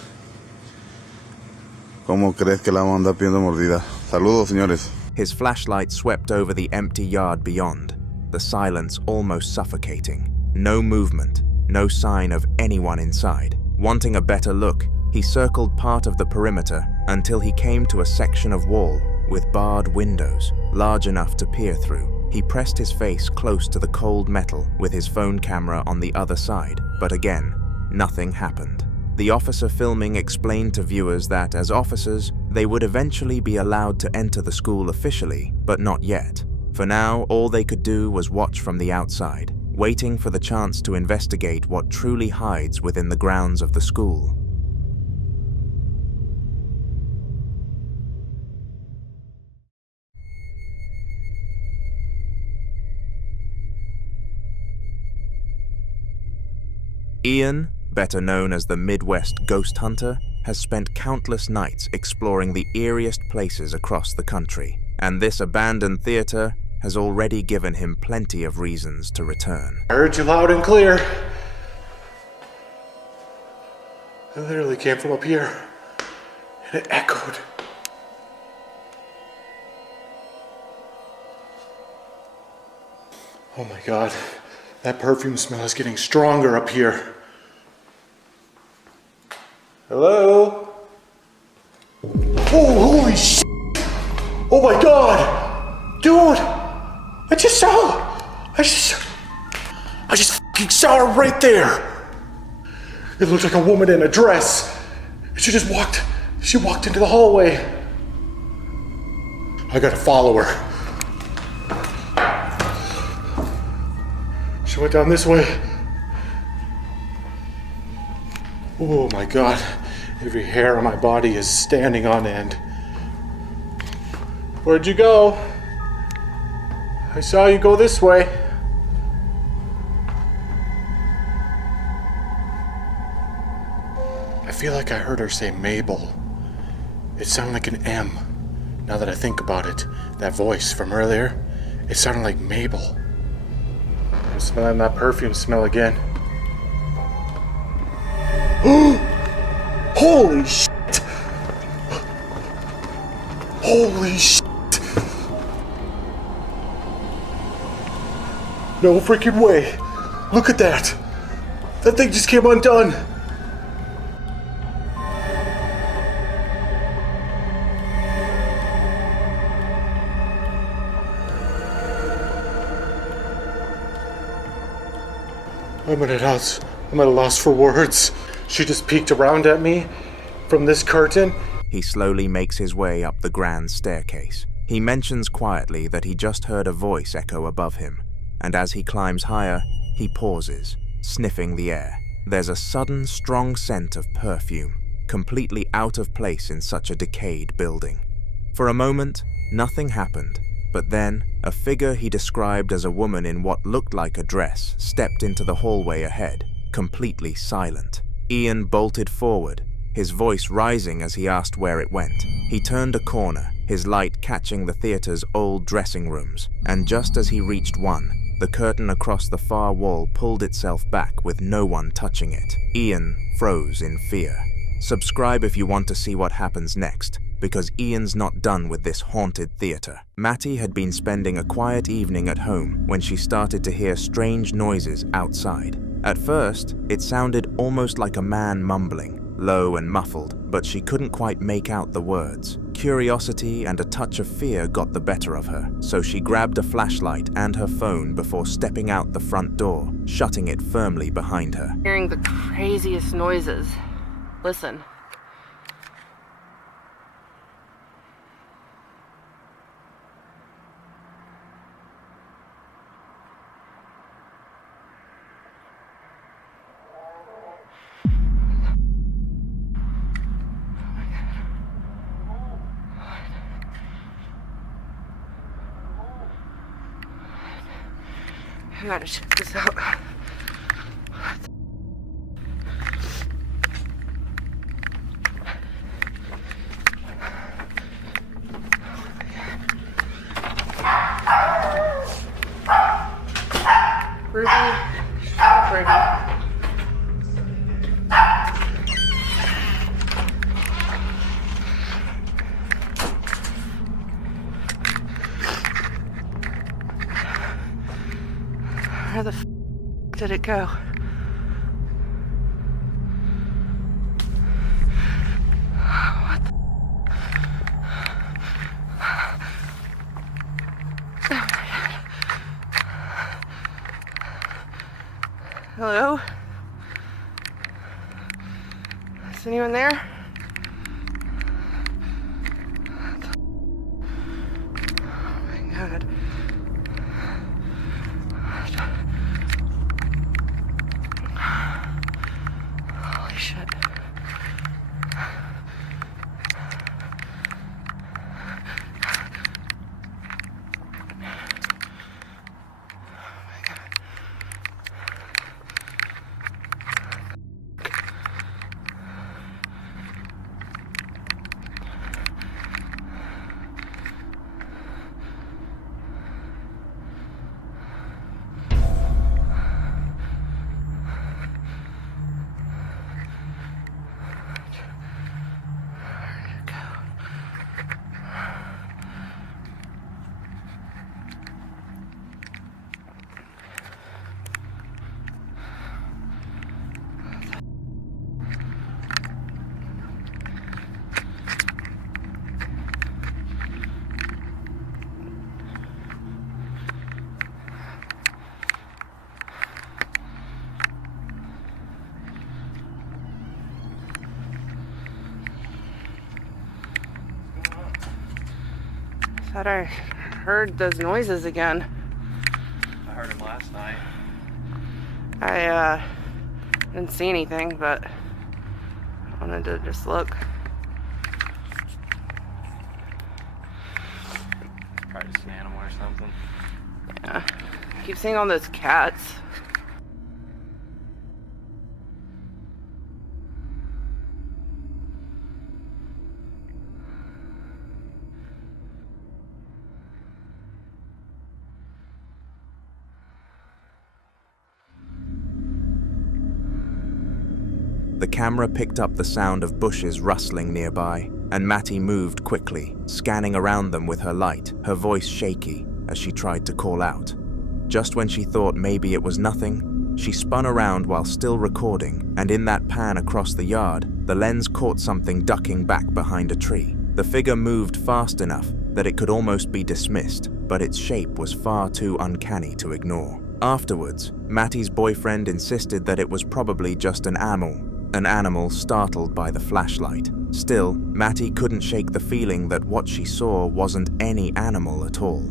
¿Cómo crees que la vamos a andar pidiendo mordida? Saludos, señores. His flashlight swept over the empty yard beyond, the silence almost suffocating. No movement, no sign of anyone inside. Wanting a better look, he circled part of the perimeter until he came to a section of wall with barred windows, large enough to peer through. He pressed his face close to the cold metal with his phone camera on the other side, but again, nothing happened. The officer filming explained to viewers that, as officers, they would eventually be allowed to enter the school officially, but not yet. For now, all they could do was watch from the outside, waiting for the chance to investigate what truly hides within the grounds of the school. Ian, better known as the Midwest Ghost Hunter, has spent countless nights exploring the eeriest places across the country, and this abandoned theater has already given him plenty of reasons to return. I heard you loud and clear. It literally came from up here, and it echoed. Oh my God, that perfume smell is getting stronger up here. Hello? Oh, holy shit! Oh my God! Dude! I just fucking saw her right there! It looked like a woman in a dress. She walked into the hallway. I gotta follow her. She went down this way. Oh my God, every hair on my body is standing on end. Where'd you go? I saw you go this way. I feel like I heard her say Mabel. It sounded like an M. Now that I think about it, that voice from earlier, it sounded like Mabel. I'm smelling that perfume smell again. Holy shit! Holy shit! No freaking way! Look at that! That thing just came undone! I'm at a loss for words. She just peeked around at me from this curtain. He slowly makes his way up the grand staircase. He mentions quietly that he just heard a voice echo above him, and as he climbs higher, he pauses, sniffing the air. There's a sudden, strong scent of perfume, completely out of place in such a decayed building. For a moment, nothing happened, but then a figure he described as a woman in what looked like a dress stepped into the hallway ahead, completely silent. Ian bolted forward, his voice rising as he asked where it went. He turned a corner, his light catching the theater's old dressing rooms, and just as he reached one, the curtain across the far wall pulled itself back with no one touching it. Ian froze in fear. Subscribe if you want to see what happens next, because Ian's not done with this haunted theater. Matty had been spending a quiet evening at home when she started to hear strange noises outside. At first, it sounded almost like a man mumbling, low and muffled, but she couldn't quite make out the words. Curiosity and a touch of fear got the better of her, so she grabbed a flashlight and her phone before stepping out the front door, shutting it firmly behind her. Hearing the craziest noises. Listen. I gotta check this out. Ruby. Where the f did it go? What the Oh my God. Hello? Is anyone there? Oh my God. Holy shit. Thought I heard those noises again. I heard them last night. I didn't see anything, but I wanted to just look. Probably just an animal or something. Yeah. I keep seeing all those cats. The camera picked up the sound of bushes rustling nearby, and Matty moved quickly, scanning around them with her light, her voice shaky as she tried to call out. Just when she thought maybe it was nothing, she spun around while still recording, and in that pan across the yard, the lens caught something ducking back behind a tree. The figure moved fast enough that it could almost be dismissed, but its shape was far too uncanny to ignore. Afterwards, Matty's boyfriend insisted that it was probably just an animal startled by the flashlight. Still, Matty couldn't shake the feeling that what she saw wasn't any animal at all.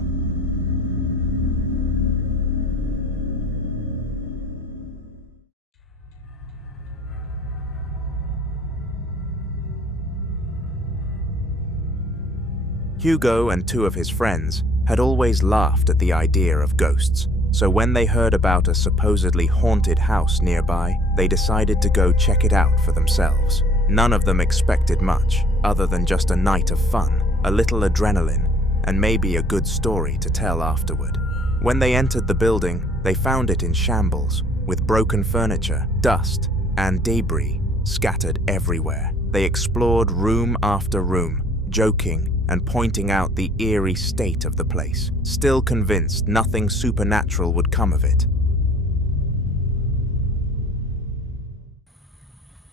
Hugo and two of his friends had always laughed at the idea of ghosts, so when they heard about a supposedly haunted house nearby, they decided to go check it out for themselves. None of them expected much, other than just a night of fun, a little adrenaline, and maybe a good story to tell afterward. When they entered the building, they found it in shambles, with broken furniture, dust, and debris scattered everywhere. They explored room after room, joking and pointing out the eerie state of the place, still convinced nothing supernatural would come of it.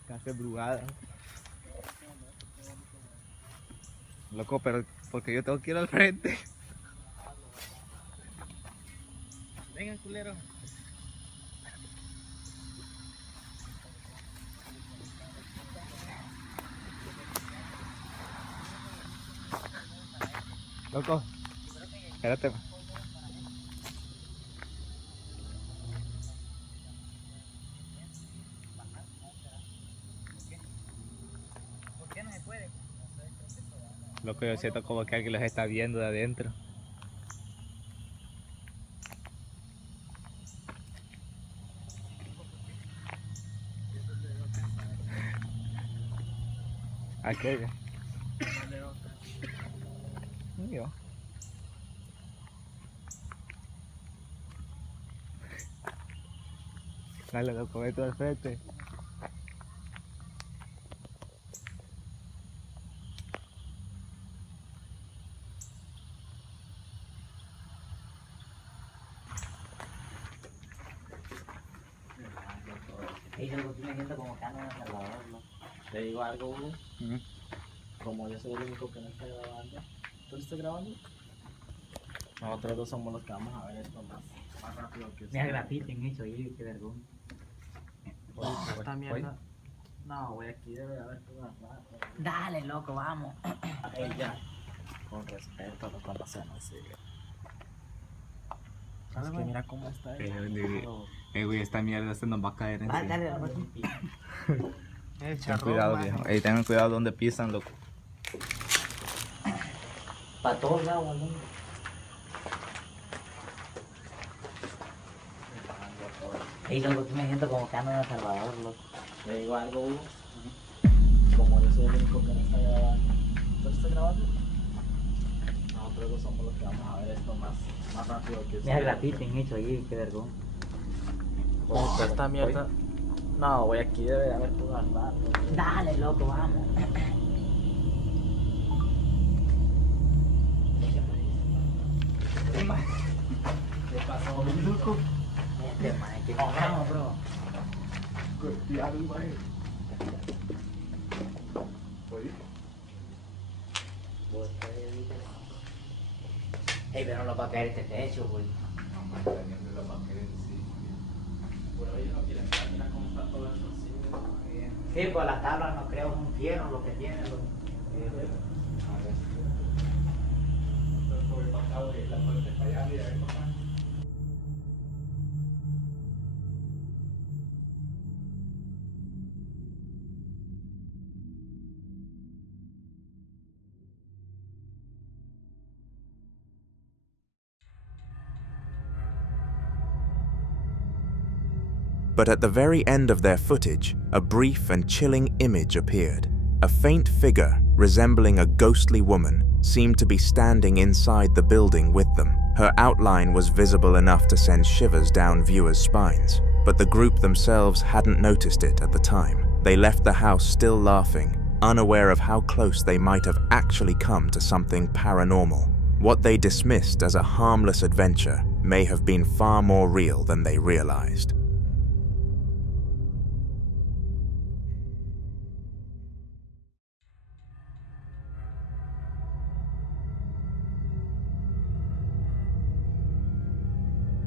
Casi brugada. Loco, pero porque yo tengo que ir al frente. Vengan, culero. Loco, espérate. ¿Por qué no se puede? Loco, yo siento como que alguien los está viendo de adentro. Aquella. Mío. Dale, loco, vete al frente. Ey, luego tú me siento como que ando en El Salvador, ¿no? Te digo algo, Hugo. Como yo soy el único que no está grabando. ¿Tú estás grabando? Nosotros dos somos los que vamos a ver esto más rápido que mira, grafiten hecho ahí, qué vergüenza. Esta mierda. No, voy aquí, debe haber todo rato. Dale, loco, vamos. Ey, ya. Con respeto, no conocemos, sí. Es que mira cómo está. Güey, esta mierda se nos va a caer encima. Dale, vamos a Ten cuidado, viejo. Ey, tengan cuidado donde pisan, loco. Para todos lados, ¿no? Ey, loco, tú me siento como que ando en El Salvador, loco. Le digo algo, Hugo. Como yo soy el único que no está grabando. ¿Tú estás grabando? Nosotros dos somos los que vamos a ver esto más rápido que mira, grafiten hecho ahí, qué vergüenza. Esta mierda. No, voy aquí, debe haber todo rato. Dale, loco, vamos. ¿Qué pasó, loco? Este man, que comemos, bro. Cuidado, man. Ey, pero no lo va a caer este techo, güey. No, man, no lo va a caer encima. Bueno, ellos no quieren estar, mira cómo está todo eso así. Sí, pues las tablas no creo, es un fierro lo que tiene. A ver. Entonces, voy para acá, güey, la puerta está allá, mira, ven para acá. But at the very end of their footage, a brief and chilling image appeared. A faint figure, resembling a ghostly woman, seemed to be standing inside the building with them. Her outline was visible enough to send shivers down viewers' spines, but the group themselves hadn't noticed it at the time. They left the house still laughing, unaware of how close they might have actually come to something paranormal. What they dismissed as a harmless adventure may have been far more real than they realized.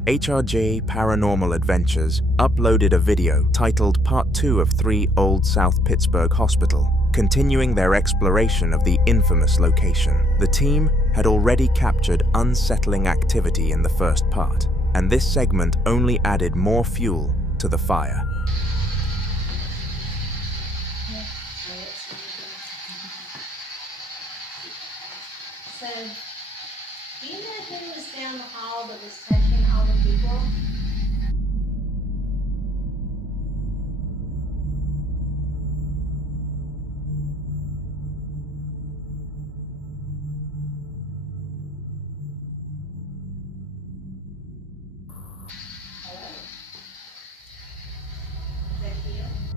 HRJ Paranormal Adventures uploaded a video titled Part 2 of 3 Old South Pittsburgh Hospital, continuing their exploration of the infamous location. The team had already captured unsettling activity in the first part, and this segment only added more fuel to the fire. So, do you know who was down the hall that was touching all the people?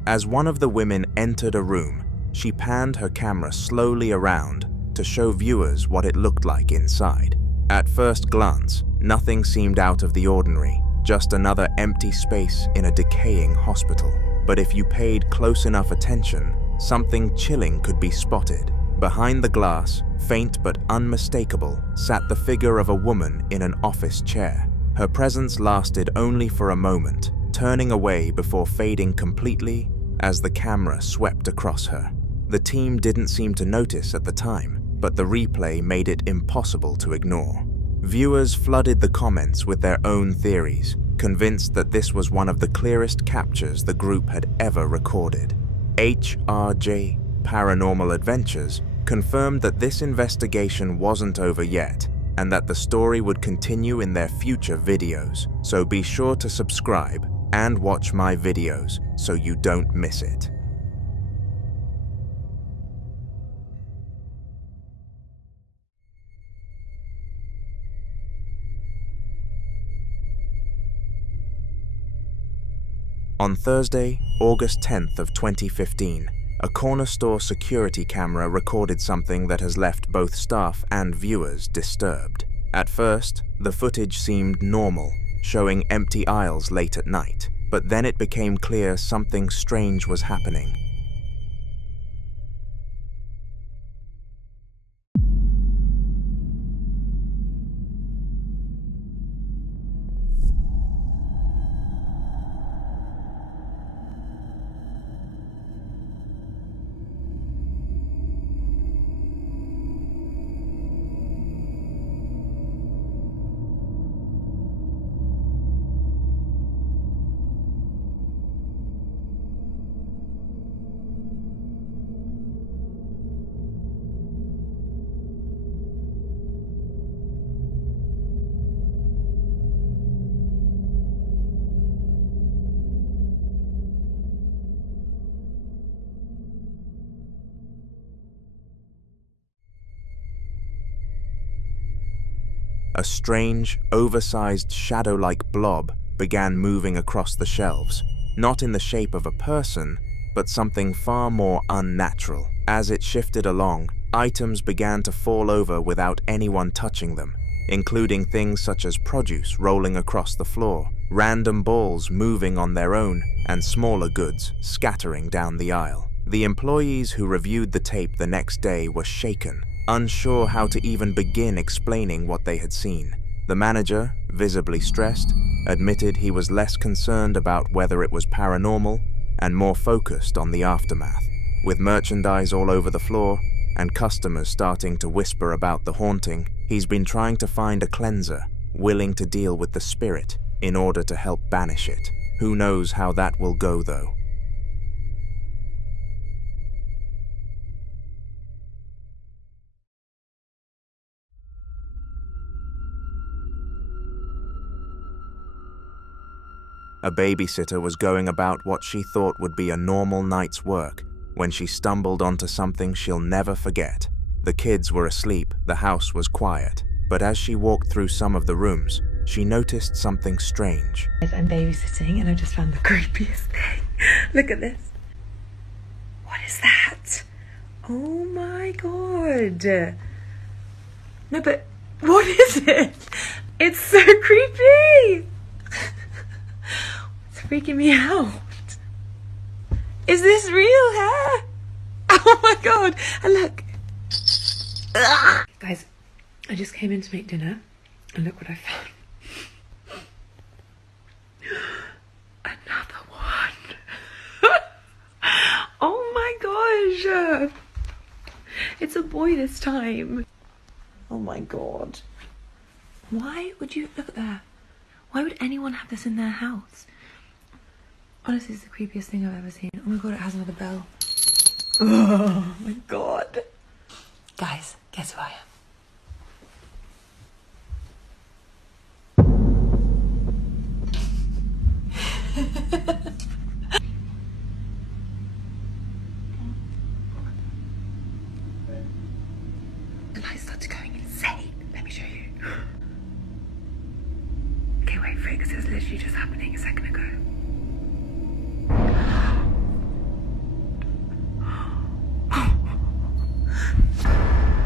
As one of the women entered a room, she panned her camera slowly around to show viewers what it looked like inside. At first glance, nothing seemed out of the ordinary, just another empty space in a decaying hospital. But if you paid close enough attention, something chilling could be spotted. Behind the glass, faint but unmistakable, sat the figure of a woman in an office chair. Her presence lasted only for a moment, turning away before fading completely as the camera swept across her. The team didn't seem to notice at the time, but the replay made it impossible to ignore. Viewers flooded the comments with their own theories, convinced that this was one of the clearest captures the group had ever recorded. HRJ Paranormal Adventures confirmed that this investigation wasn't over yet, and that the story would continue in their future videos, so be sure to subscribe and watch my videos so you don't miss it. On Thursday, August 10th of 2015, a corner store security camera recorded something that has left both staff and viewers disturbed. At first, the footage seemed normal, showing empty aisles late at night, but then it became clear something strange was happening. A strange, oversized shadow-like blob began moving across the shelves, not in the shape of a person, but something far more unnatural. As it shifted along, items began to fall over without anyone touching them, including things such as produce rolling across the floor, random balls moving on their own, and smaller goods scattering down the aisle. The employees who reviewed the tape the next day were shaken, unsure how to even begin explaining what they had seen. The manager, visibly stressed, admitted he was less concerned about whether it was paranormal and more focused on the aftermath. With merchandise all over the floor and customers starting to whisper about the haunting, he's been trying to find a cleanser willing to deal with the spirit in order to help banish it. Who knows how that will go, though. A babysitter was going about what she thought would be a normal night's work when she stumbled onto something she'll never forget. The kids were asleep, the house was quiet, but as she walked through some of the rooms, she noticed something strange. I'm babysitting and I just found the creepiest thing. Look at this. What is that? Oh my god. No, but what is it? It's so creepy. It's freaking me out. Is this real hair? Oh my god. And look. Ugh. Guys, I just came in to make dinner and look what I found. Another one. Oh my gosh. It's a boy this time. Oh my god. Why would you look at that? Why would anyone have this in their house? Honestly, it's the creepiest thing I've ever seen. Oh my god, it has another bell. Oh my god. Guys, guess who I am? The light started going insane. Let me show you. Okay, wait for it because it was literally just happening a second ago.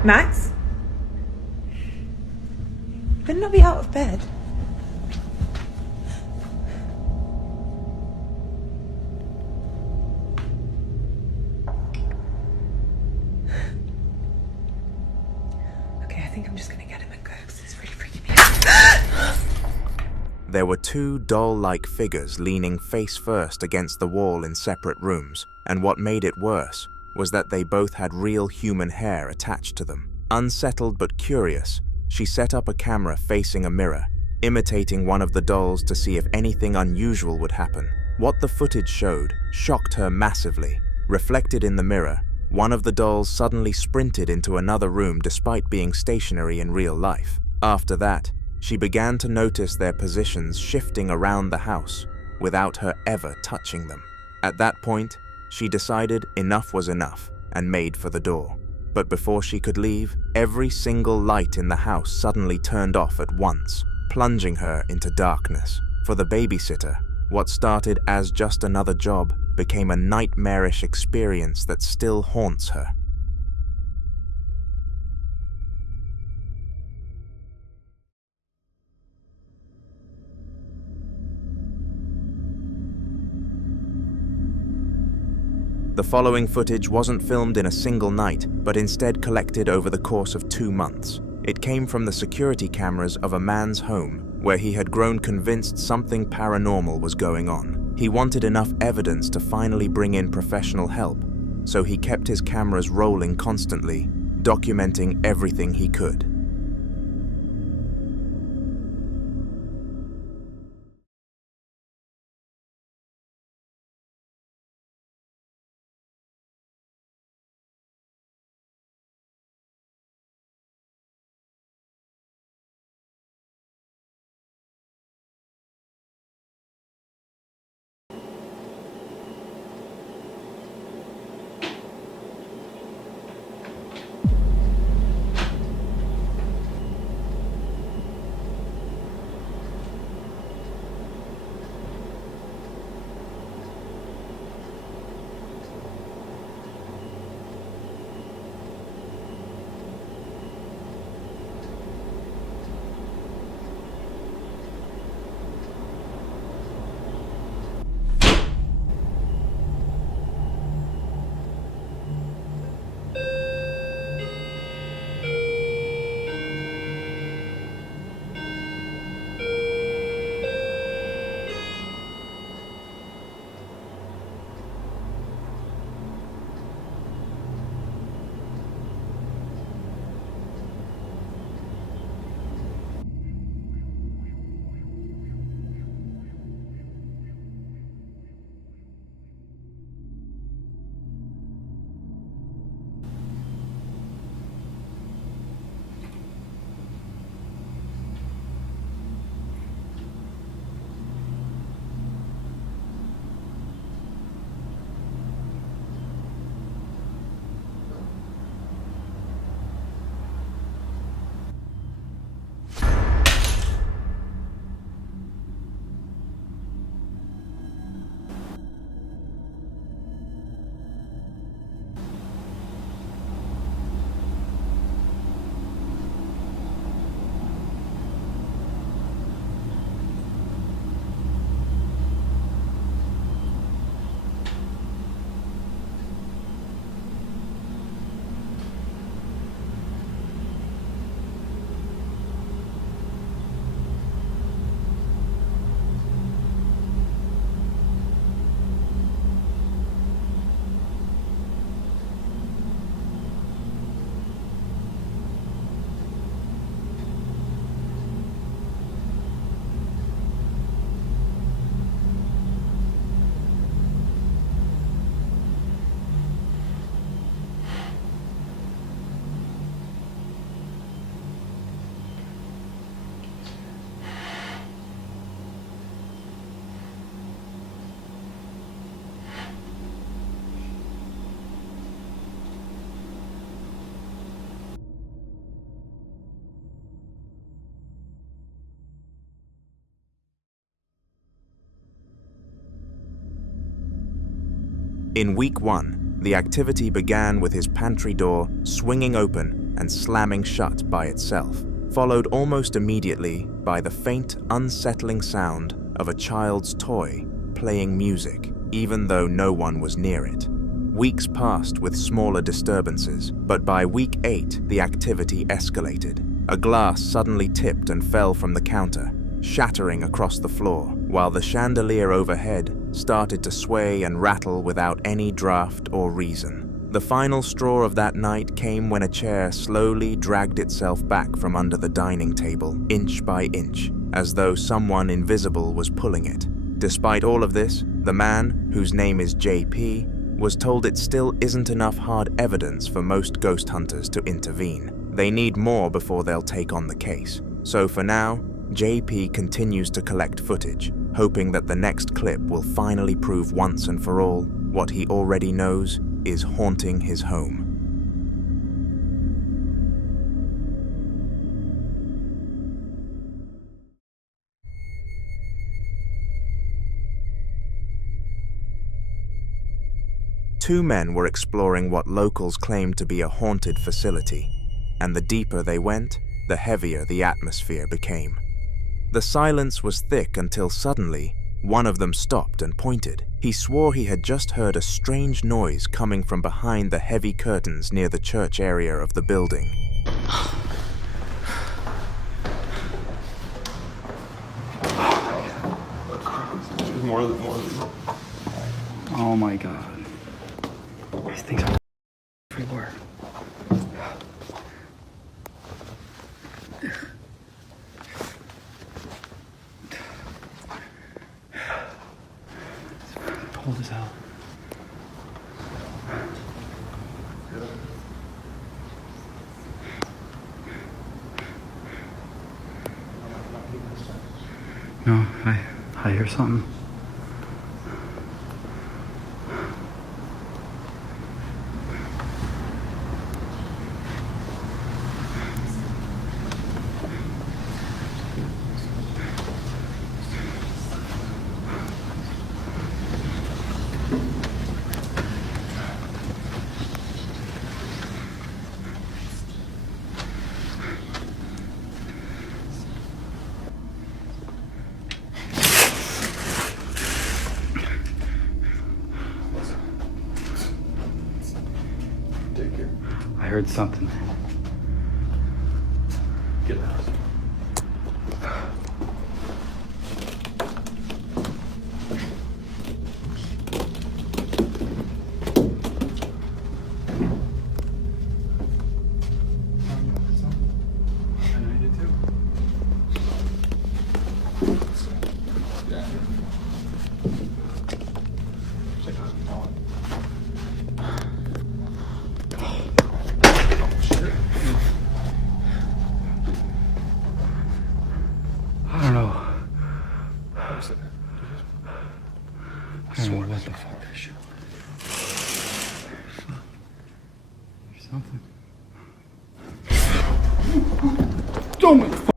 Max? You better not be out of bed. Okay, I think I'm just gonna get him and go because it's really freaking me out. There were two doll-like figures leaning face first against the wall in separate rooms, and what made it worse was that they both had real human hair attached to them. Unsettled but curious, she set up a camera facing a mirror, imitating one of the dolls to see if anything unusual would happen. What the footage showed shocked her massively. Reflected in the mirror, one of the dolls suddenly sprinted into another room despite being stationary in real life. After that, she began to notice their positions shifting around the house without her ever touching them. At that point, she decided enough was enough and made for the door. But before she could leave, every single light in the house suddenly turned off at once, plunging her into darkness. For the babysitter, what started as just another job became a nightmarish experience that still haunts her. The following footage wasn't filmed in a single night, but instead collected over the course of 2 months. It came from the security cameras of a man's home, where he had grown convinced something paranormal was going on. He wanted enough evidence to finally bring in professional help, so he kept his cameras rolling constantly, documenting everything he could. In week 1, The activity began with his pantry door swinging open and slamming shut by itself, followed almost immediately by the faint, unsettling sound of a child's toy playing music, even though no one was near it. Weeks passed with smaller disturbances, but by week 8, the activity escalated. A glass suddenly tipped and fell from the counter, shattering across the floor, while the chandelier overhead started to sway and rattle without any draft or reason. The final straw of that night came when a chair slowly dragged itself back from under the dining table, inch by inch, as though someone invisible was pulling it. Despite all of this, the man, whose name is JP, was told it still isn't enough hard evidence for most ghost hunters to intervene. They need more before they'll take on the case. So for now, JP continues to collect footage, hoping that the next clip will finally prove once and for all what he already knows is haunting his home. Two men were exploring what locals claimed to be a haunted facility, and the deeper they went, the heavier the atmosphere became. The silence was thick until suddenly, one of them stopped and pointed. He swore he had just heard a strange noise coming from behind the heavy curtains near the church area of the building. Oh my god. These things are everywhere. It's cold as hell. No, I hear something. I heard something. Get out. I don't know what the fuck this shit was. There's something. Don't move!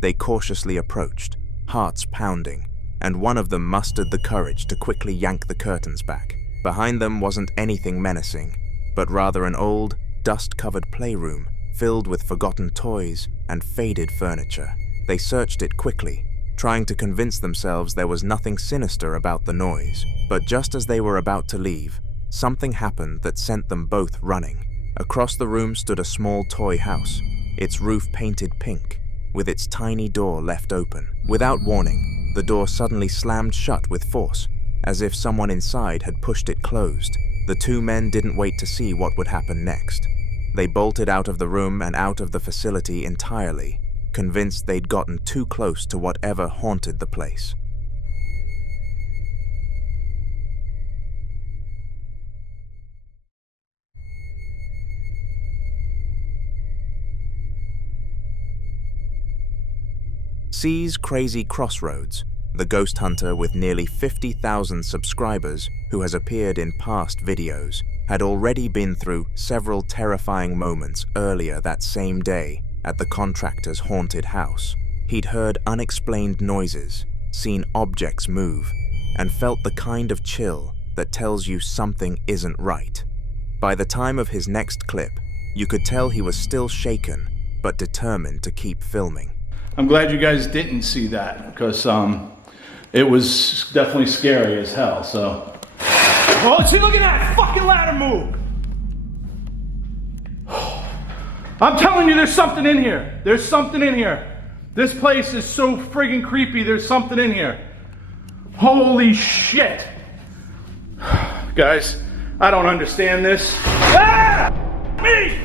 They cautiously approached, hearts pounding, and one of them mustered the courage to quickly yank the curtains back. Behind them wasn't anything menacing, but rather an old, dust-covered playroom filled with forgotten toys and faded furniture. They searched it quickly, trying to convince themselves there was nothing sinister about the noise. But just as they were about to leave, something happened that sent them both running. Across the room stood a small toy house, its roof painted pink, with its tiny door left open. Without warning, the door suddenly slammed shut with force, as if someone inside had pushed it closed. The two men didn't wait to see what would happen next. They bolted out of the room and out of the facility entirely, convinced they'd gotten too close to whatever haunted the place. C's Crazy Crossroads, the ghost hunter with nearly 50,000 subscribers who has appeared in past videos, had already been through several terrifying moments earlier that same day at the contractor's haunted house. He'd heard unexplained noises, seen objects move, and felt the kind of chill that tells you something isn't right. By the time of his next clip, you could tell he was still shaken, but determined to keep filming. I'm glad you guys didn't see that, because it was definitely scary as hell, so. Oh, see, look at that fucking ladder move! I'm telling you, there's something in here. There's something in here. This place is so friggin' creepy, there's something in here. Holy shit! Guys, I don't understand this. Ah! Me!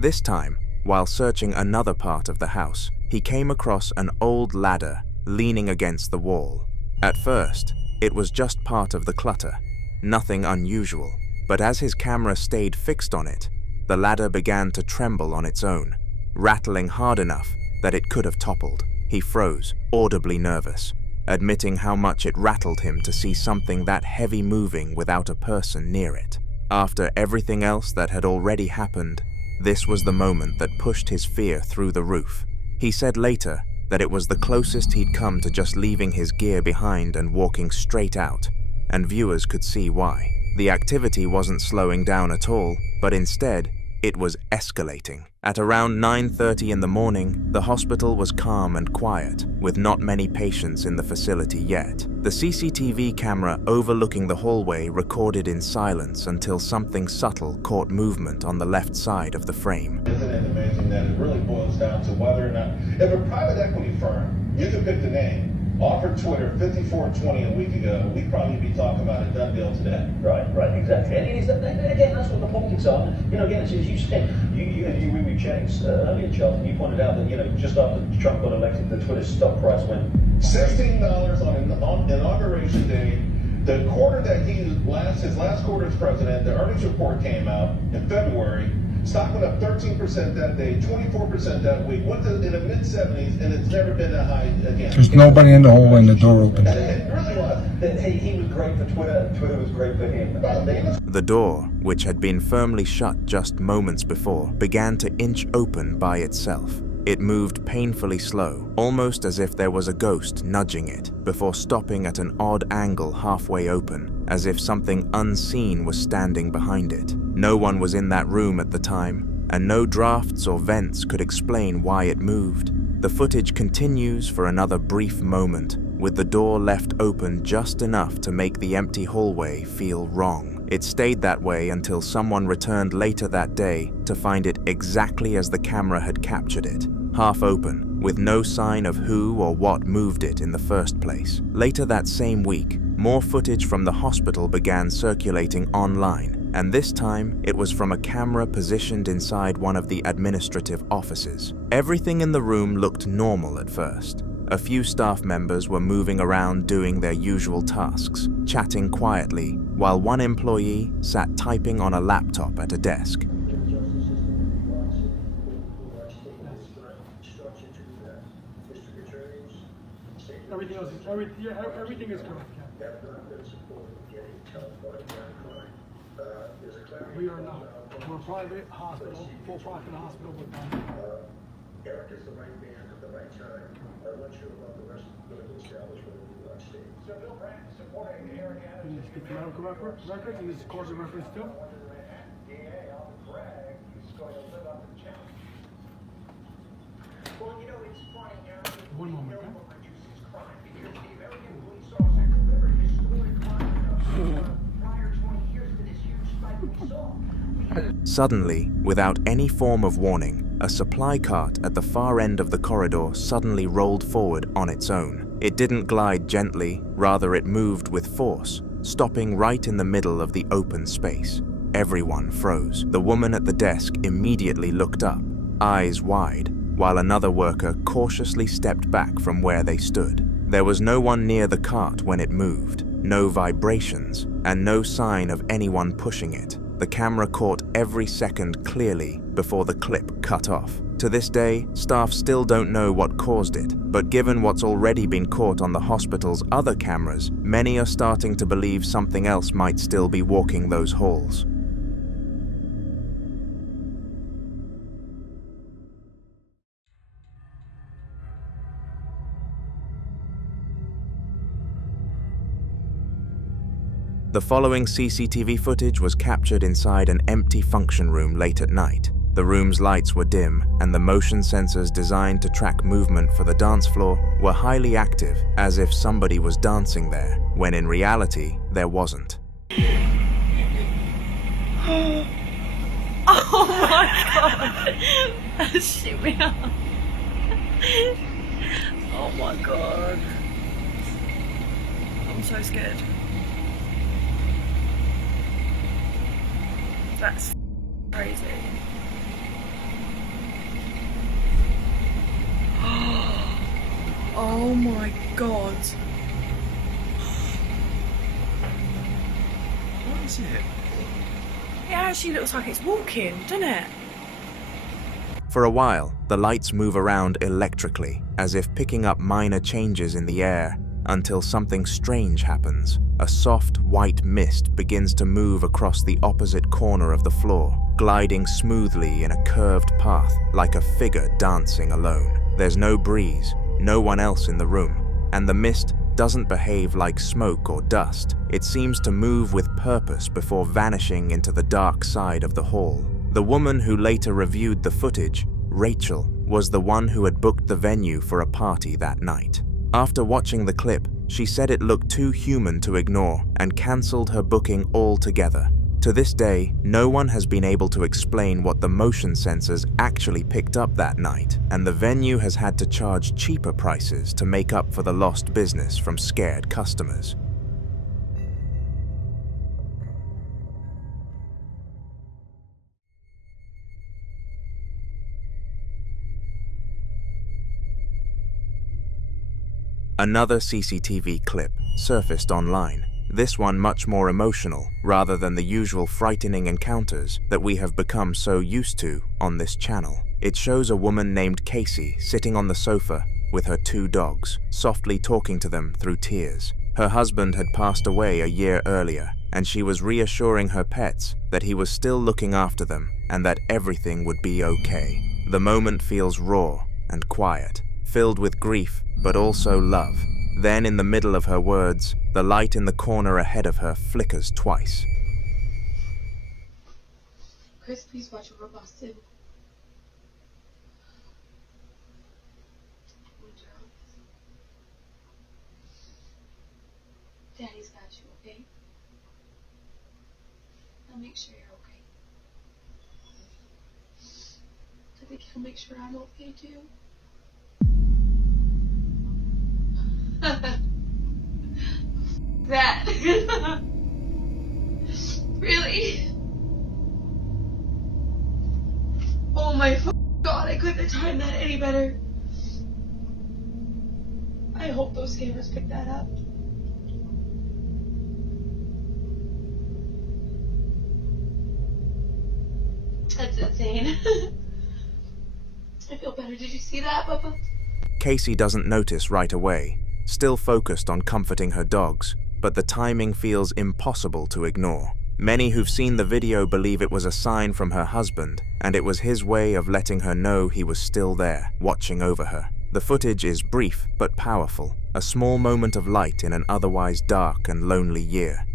This time, while searching another part of the house, he came across an old ladder leaning against the wall. At first, it was just part of the clutter, nothing unusual, but as his camera stayed fixed on it, the ladder began to tremble on its own, rattling hard enough that it could have toppled. He froze, audibly nervous, admitting how much it rattled him to see something that heavy moving without a person near it. After everything else that had already happened, this was the moment that pushed his fear through the roof. He said later that it was the closest he'd come to just leaving his gear behind and walking straight out, and viewers could see why. The activity wasn't slowing down at all, but instead, it was escalating. At around 9:30 in the morning, the hospital was calm and quiet, with not many patients in the facility yet. The CCTV camera overlooking the hallway recorded in silence until something subtle caught movement on the left side of the frame. Isn't it amazing that it really boils down to whether or not, if a private equity firm, you can pick the name, offered Twitter $54.20 a week ago, we'd probably be talking about a done deal today. Right, exactly. And again, that's what the politics are. You know, again, as you said, we were chatting earlier, Charles, and you pointed out that, you know, just after Trump got elected, the Twitter stock price went $16 on Inauguration Day. The quarter that his last quarter as president, the earnings report came out in February. Stock went up 13% that day, 24% that week, went to in the mid-70s, and it's never been that high again. There's nobody in the hallway and the door open. It really was. He was great for Twitter. Twitter was great for him. The door, which had been firmly shut just moments before, began to inch open by itself. It moved painfully slow, almost as if there was a ghost nudging it, before stopping at an odd angle halfway open, as if something unseen was standing behind it. No one was in that room at the time, and no drafts or vents could explain why it moved. The footage continues for another brief moment, with the door left open just enough to make the empty hallway feel wrong. It stayed that way until someone returned later that day to find it exactly as the camera had captured it, half open, with no sign of who or what moved it in the first place. Later that same week, more footage from the hospital began circulating online, and this time it was from a camera positioned inside one of the administrative offices. Everything in the room looked normal at first. A few staff members were moving around doing their usual tasks, chatting quietly, while one employee sat typing on a laptop at a desk. Everything is correct. We are not. We're a private hospital, for-profit hospital with money. Eric is the right man at the right time. I'm not sure about the rest of the medical establishment in the United States. So Bill Brandt is supporting Eric Adams. You need to get the medical record, and this is cause of reference too. DA Alvin Bragg is going to live up to the challenge. Well, you know, it's funny, Eric. One moment, reduces crime because the American police officer delivered historic crime prior 20 years to this huge spike we saw. Suddenly, without any form of warning, a supply cart at the far end of the corridor suddenly rolled forward on its own. It didn't glide gently, rather it moved with force, stopping right in the middle of the open space. Everyone froze. The woman at the desk immediately looked up, eyes wide, while another worker cautiously stepped back from where they stood. There was no one near the cart when it moved, no vibrations, and no sign of anyone pushing it. The camera caught every second clearly before the clip cut off. To this day, staff still don't know what caused it, but given what's already been caught on the hospital's other cameras, many are starting to believe something else might still be walking those halls. The following CCTV footage was captured inside an empty function room late at night. The room's lights were dim, and the motion sensors designed to track movement for the dance floor were highly active, as if somebody was dancing there, when in reality, there wasn't. Oh my god! That shit me up. Oh my god. I'm so scared. That's crazy. Oh my god. What is it? It actually looks like it's walking, doesn't it? For a while, the lights move around electrically, as if picking up minor changes in the air, until something strange happens. A soft white mist begins to move across the opposite corner of the floor, gliding smoothly in a curved path, like a figure dancing alone. There's no breeze, no one else in the room, and the mist doesn't behave like smoke or dust. It seems to move with purpose before vanishing into the dark side of the hall. The woman who later reviewed the footage, Rachel, was the one who had booked the venue for a party that night. After watching the clip, she said it looked too human to ignore and cancelled her booking altogether. To this day, no one has been able to explain what the motion sensors actually picked up that night, and the venue has had to charge cheaper prices to make up for the lost business from scared customers. Another CCTV clip surfaced online, this one much more emotional rather than the usual frightening encounters that we have become so used to on this channel. It shows a woman named Casey sitting on the sofa with her 2 dogs, softly talking to them through tears. Her husband had passed away a year earlier, and she was reassuring her pets that he was still looking after them and that everything would be okay. The moment feels raw and quiet, filled with grief but also love. Then, in the middle of her words, the light in the corner ahead of her flickers twice. Chris, please watch over Boston. Daddy's got you, okay? I'll make sure you're okay. I think he'll make sure I'm okay too. That. Really? Oh my god, I couldn't have timed that any better. I hope those cameras pick that up. That's insane. I feel better. Did you see that, Bubba? Casey doesn't notice right away, still focused on comforting her dogs, but the timing feels impossible to ignore. Many who've seen the video believe it was a sign from her husband, and it was his way of letting her know he was still there, watching over her. The footage is brief but powerful, a small moment of light in an otherwise dark and lonely year.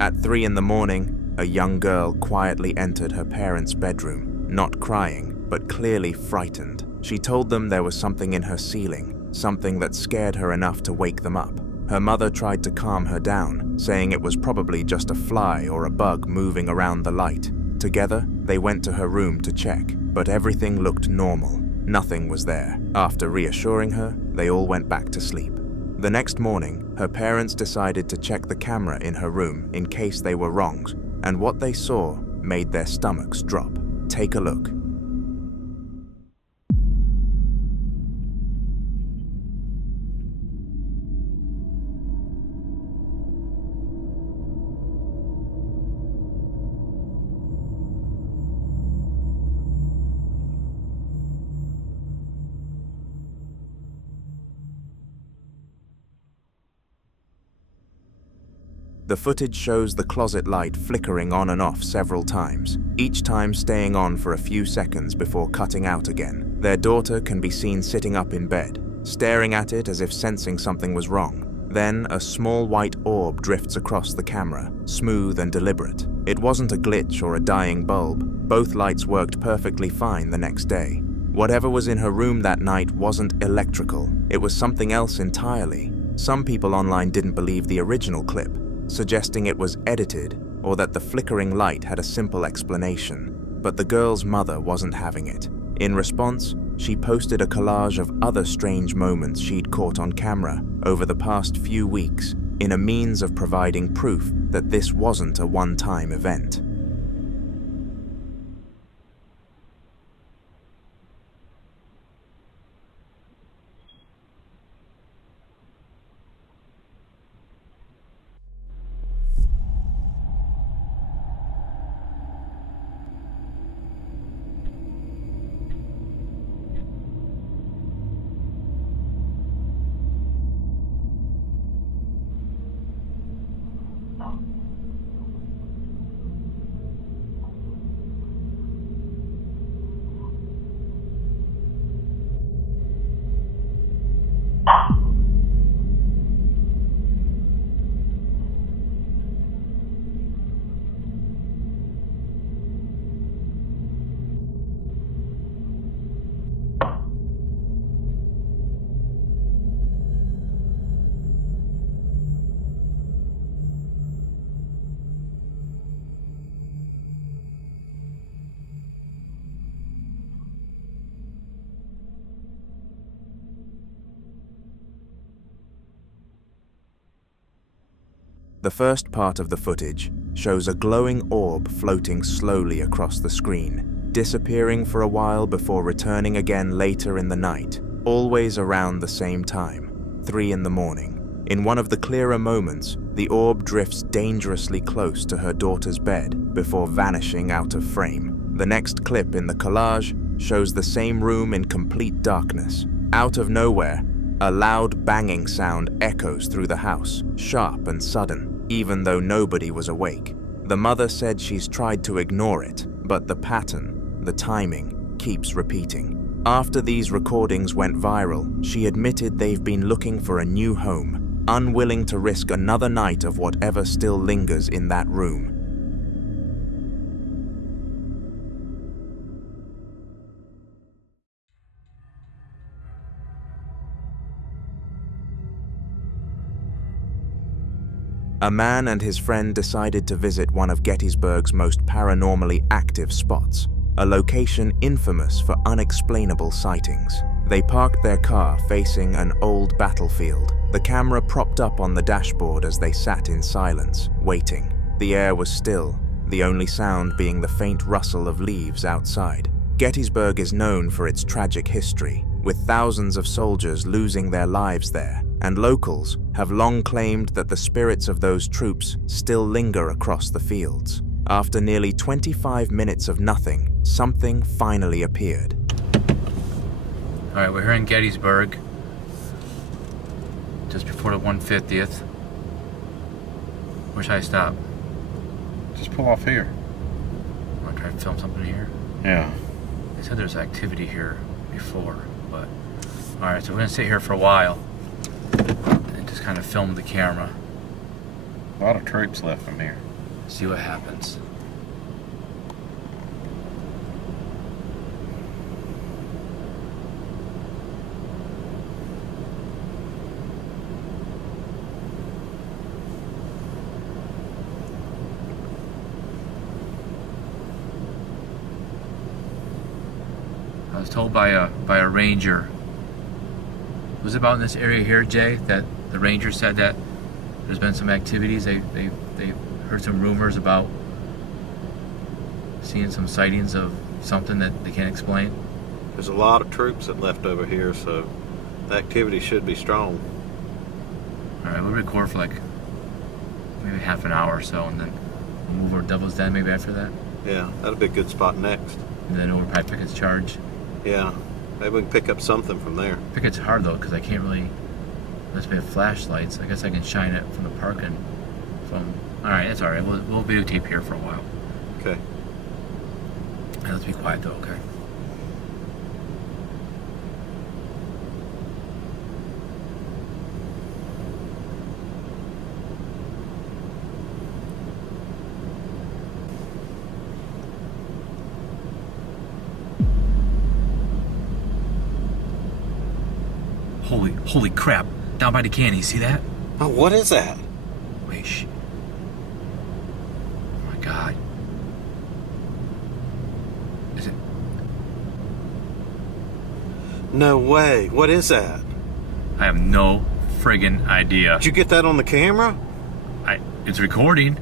At 3 in the morning, a young girl quietly entered her parents' bedroom, not crying, but clearly frightened. She told them there was something in her ceiling, something that scared her enough to wake them up. Her mother tried to calm her down, saying it was probably just a fly or a bug moving around the light. Together, they went to her room to check, but everything looked normal. Nothing was there. After reassuring her, they all went back to sleep. The next morning, her parents decided to check the camera in her room in case they were wrong, and what they saw made their stomachs drop. Take a look. The footage shows the closet light flickering on and off several times, each time staying on for a few seconds before cutting out again. Their daughter can be seen sitting up in bed, staring at it as if sensing something was wrong. Then, a small white orb drifts across the camera, smooth and deliberate. It wasn't a glitch or a dying bulb. Both lights worked perfectly fine the next day. Whatever was in her room that night wasn't electrical. It was something else entirely. Some people online didn't believe the original clip, suggesting it was edited or that the flickering light had a simple explanation. But the girl's mother wasn't having it. In response, she posted a collage of other strange moments she'd caught on camera over the past few weeks in a means of providing proof that this wasn't a one-time event. The first part of the footage shows a glowing orb floating slowly across the screen, disappearing for a while before returning again later in the night, always around the same time, 3 in the morning. In one of the clearer moments, the orb drifts dangerously close to her daughter's bed before vanishing out of frame. The next clip in the collage shows the same room in complete darkness. Out of nowhere, a loud banging sound echoes through the house, sharp and sudden, even though nobody was awake. The mother said she's tried to ignore it, but the pattern, the timing, keeps repeating. After these recordings went viral, she admitted they've been looking for a new home, unwilling to risk another night of whatever still lingers in that room. A man and his friend decided to visit one of Gettysburg's most paranormally active spots, a location infamous for unexplainable sightings. They parked their car facing an old battlefield, the camera propped up on the dashboard as they sat in silence, waiting. The air was still, the only sound being the faint rustle of leaves outside. Gettysburg is known for its tragic history, with thousands of soldiers losing their lives there, and locals have long claimed that the spirits of those troops still linger across the fields. After nearly 25 minutes of nothing, something finally appeared. Alright, we're here in Gettysburg, just before the 150th. Where should I stop? Just pull off here. Want to try to film something here? Yeah. They said there's activity here before, but... Alright, so we're going to sit here for a while and just kind of film the camera. A lot of troops left from here. See what happens. I was told by a ranger. Was it about in this area here, Jay, that the ranger said that there's been some activities? They heard some rumors about seeing some sightings of something that they can't explain. There's a lot of troops that left over here, so the activity should be strong. Alright, we'll record for like maybe half an hour or so, and then we'll move our Devil's Den maybe after that. Yeah, that'll be a good spot next. And then over by Pickett's Charge. Yeah, maybe we can pick up something from there. Pickett's hard though, because I can't really, unless we have flashlights. I guess I can shine it from the parking Alright, that's alright. We'll videotape here for a while. Okay. Let's be quiet though, okay? Holy crap. Down by the canyon, you see that? Oh, what is that? Wait, shh. Oh my god. Is it? No way. What is that? I have no friggin' idea. Did you get that on the camera? It's recording.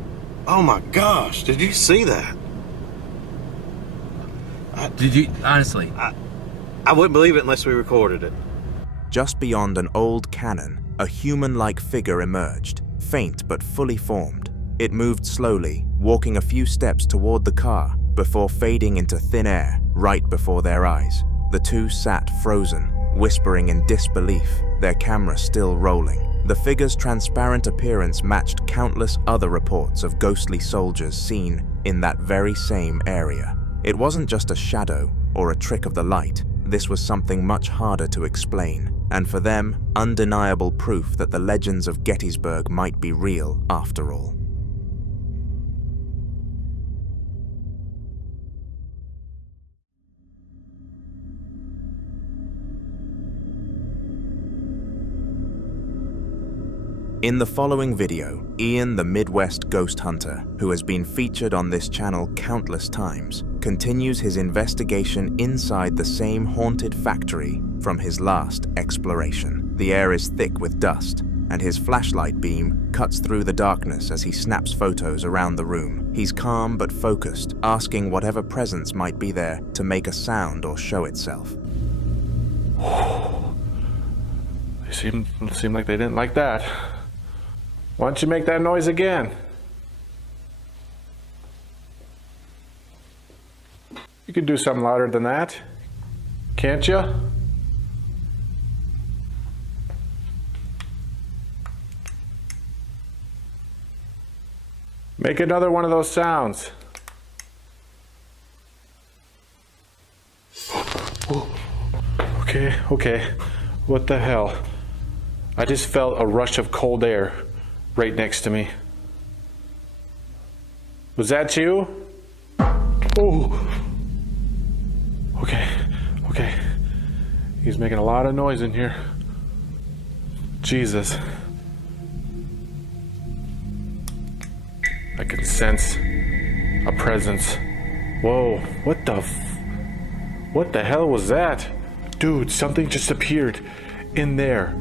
Oh my gosh, did you see that? Did you, honestly? I wouldn't believe it unless we recorded it. Just beyond an old cannon, a human-like figure emerged, faint but fully formed. It moved slowly, walking a few steps toward the car, before fading into thin air right before their eyes. The two sat frozen, whispering in disbelief, their camera still rolling. The figure's transparent appearance matched countless other reports of ghostly soldiers seen in that very same area. It wasn't just a shadow or a trick of the light. This was something much harder to explain, and for them, undeniable proof that the legends of Gettysburg might be real after all. In the following video, Ian the Midwest Ghost Hunter, who has been featured on this channel countless times, continues his investigation inside the same haunted factory from his last exploration. The air is thick with dust, and his flashlight beam cuts through the darkness as he snaps photos around the room. He's calm but focused, asking whatever presence might be there to make a sound or show itself. They seem like they didn't like that. Why don't you make that noise again? You could do something louder than that, can't you? Make another one of those sounds. Okay. What the hell? I just felt a rush of cold air right next to me. Was that you? Oh. Okay. He's making a lot of noise in here. Jesus. I can sense a presence. Whoa, what the hell was that? Dude, something just appeared in there.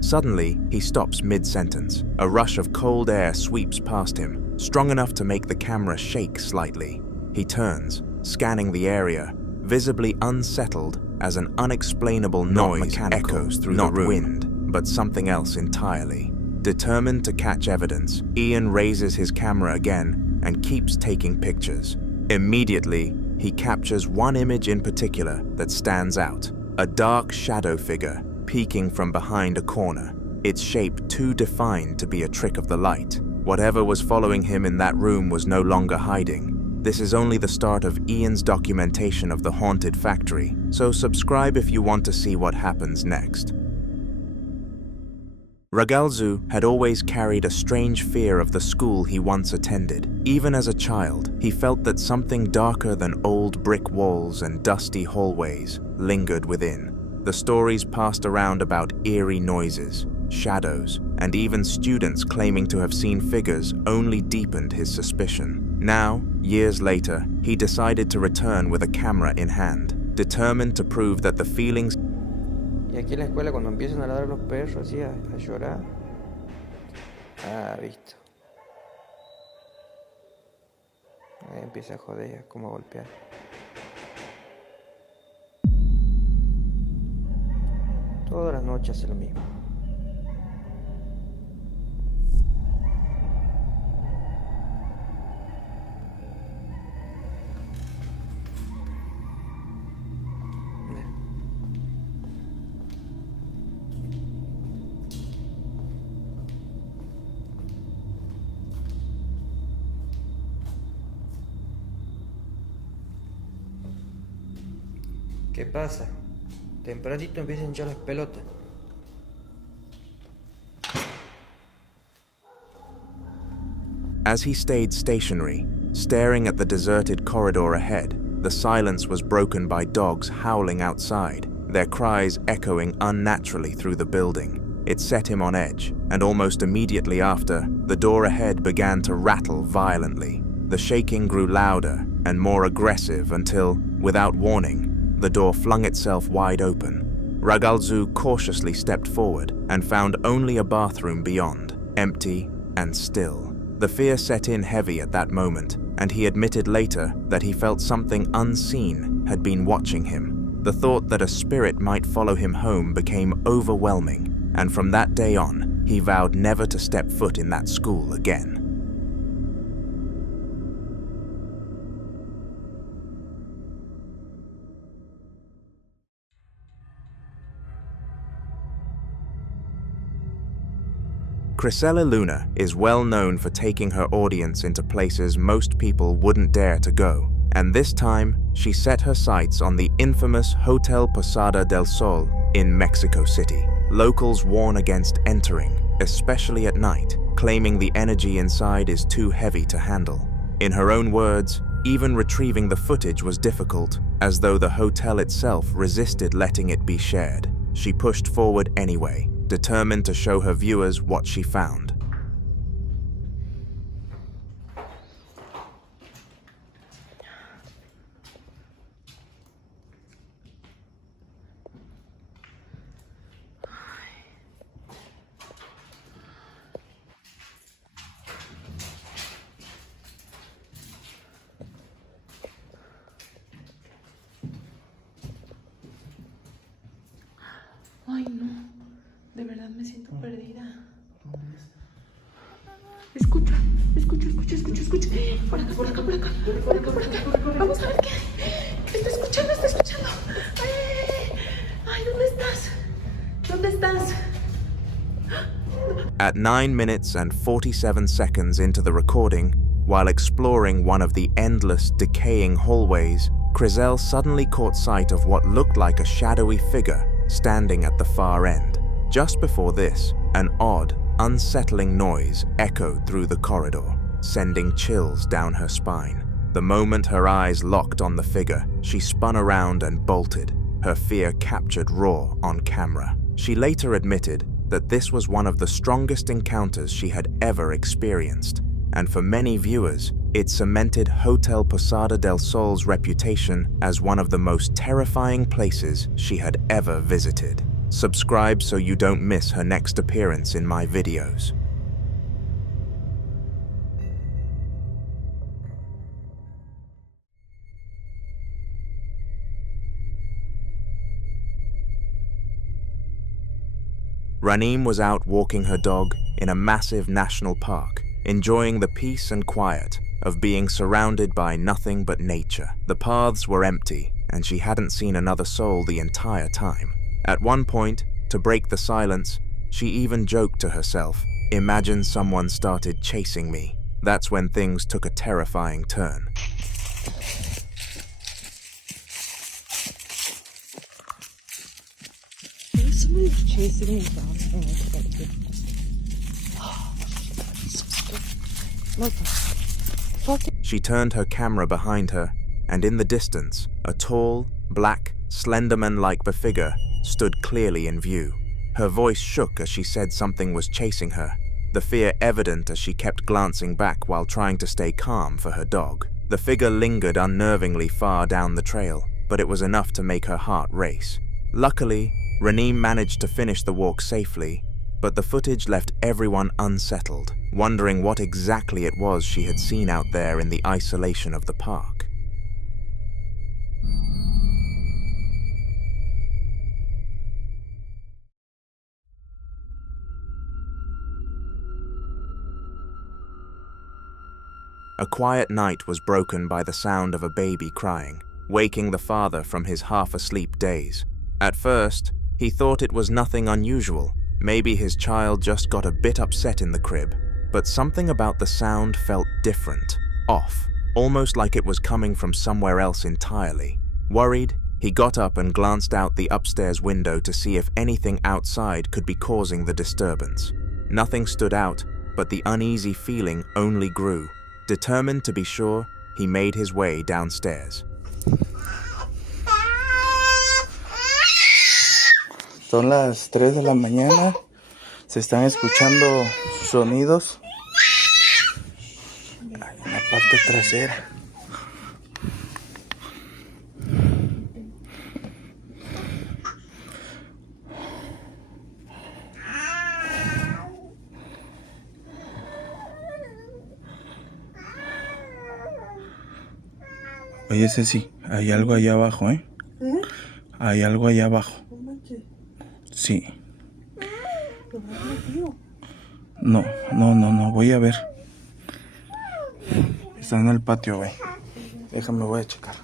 Suddenly, he stops mid-sentence. A rush of cold air sweeps past him, strong enough to make the camera shake slightly. He turns, scanning the area, visibly unsettled as an unexplainable noise echoes through the room. Not wind, but something else entirely. Determined to catch evidence, Ian raises his camera again and keeps taking pictures. Immediately, he captures one image in particular that stands out. A dark shadow figure peeking from behind a corner, its shape too defined to be a trick of the light. Whatever was following him in that room was no longer hiding. This is only the start of Ian's documentation of the haunted factory, so subscribe if you want to see what happens next. Ragalzu had always carried a strange fear of the school he once attended. Even as a child, he felt that something darker than old brick walls and dusty hallways lingered within. The stories passed around about eerie noises, shadows, and even students claiming to have seen figures only deepened his suspicion. Now, years later, he decided to return with a camera in hand, determined to prove that the feelings... Y aquí en la escuela cuando empiezan a ladrar los perros así a llorar. Visto. Ahí empieza a joder, como a golpear. Todas las noches hace lo mismo. ¿Qué pasa? Tempranito empiezan a hinchar las pelotas. As he stayed stationary, staring at the deserted corridor ahead, the silence was broken by dogs howling outside, their cries echoing unnaturally through the building. It set him on edge, and almost immediately after, the door ahead began to rattle violently. The shaking grew louder and more aggressive until, without warning, the door flung itself wide open. Ragalzu cautiously stepped forward and found only a bathroom beyond, empty and still. The fear set in heavy at that moment, and he admitted later that he felt something unseen had been watching him. The thought that a spirit might follow him home became overwhelming, and from that day on, he vowed never to step foot in that school again. Crisella Luna is well known for taking her audience into places most people wouldn't dare to go, and this time she set her sights on the infamous Hotel Posada del Sol in Mexico City. Locals warn against entering, especially at night, claiming the energy inside is too heavy to handle. In her own words, even retrieving the footage was difficult, as though the hotel itself resisted letting it be shared. She pushed forward anyway, determined to show her viewers what she found. Ay, no. De verdad me siento perdida. Escucha. Por acá. Vamos a ver qué hay. Está escuchando. Ay, ¿dónde estás? At 9 minutes and 47 seconds into the recording, while exploring one of the endless, decaying hallways, Criselle suddenly caught sight of what looked like a shadowy figure standing at the far end. Just before this, an odd, unsettling noise echoed through the corridor, sending chills down her spine. The moment her eyes locked on the figure, she spun around and bolted, her fear captured raw on camera. She later admitted that this was one of the strongest encounters she had ever experienced, and for many viewers, it cemented Hotel Posada del Sol's reputation as one of the most terrifying places she had ever visited. Subscribe so you don't miss her next appearance in my videos. Ranim was out walking her dog in a massive national park, enjoying the peace and quiet of being surrounded by nothing but nature. The paths were empty, and she hadn't seen another soul the entire time. At one point, to break the silence, she even joked to herself, "Imagine someone started chasing me." That's when things took a terrifying turn. Somebody's chasing me down. What the fuck? She turned her camera behind her, and in the distance, a tall, black, Slenderman-like figure stood clearly in view. Her voice shook as she said something was chasing her, the fear evident as she kept glancing back while trying to stay calm for her dog. The figure lingered unnervingly far down the trail, but it was enough to make her heart race. Luckily, Ranim managed to finish the walk safely, but the footage left everyone unsettled, wondering what exactly it was she had seen out there in the isolation of the park. A quiet night was broken by the sound of a baby crying, waking the father from his half-asleep daze. At first, he thought it was nothing unusual. Maybe his child just got a bit upset in the crib, but something about the sound felt different, off, almost like it was coming from somewhere else entirely. Worried, He got up and glanced out the upstairs window to see if anything outside could be causing the disturbance. Nothing stood out, but the uneasy feeling only grew. Determined to be sure, he made his way downstairs. Son las 3 de la mañana. Se están escuchando sonidos en la parte trasera. Oye, Ceci, hay algo allá abajo, ¿eh? Hay algo allá abajo. Sí. No, voy a ver. Está en el patio, güey. Déjame, voy a checar.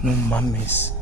No mames.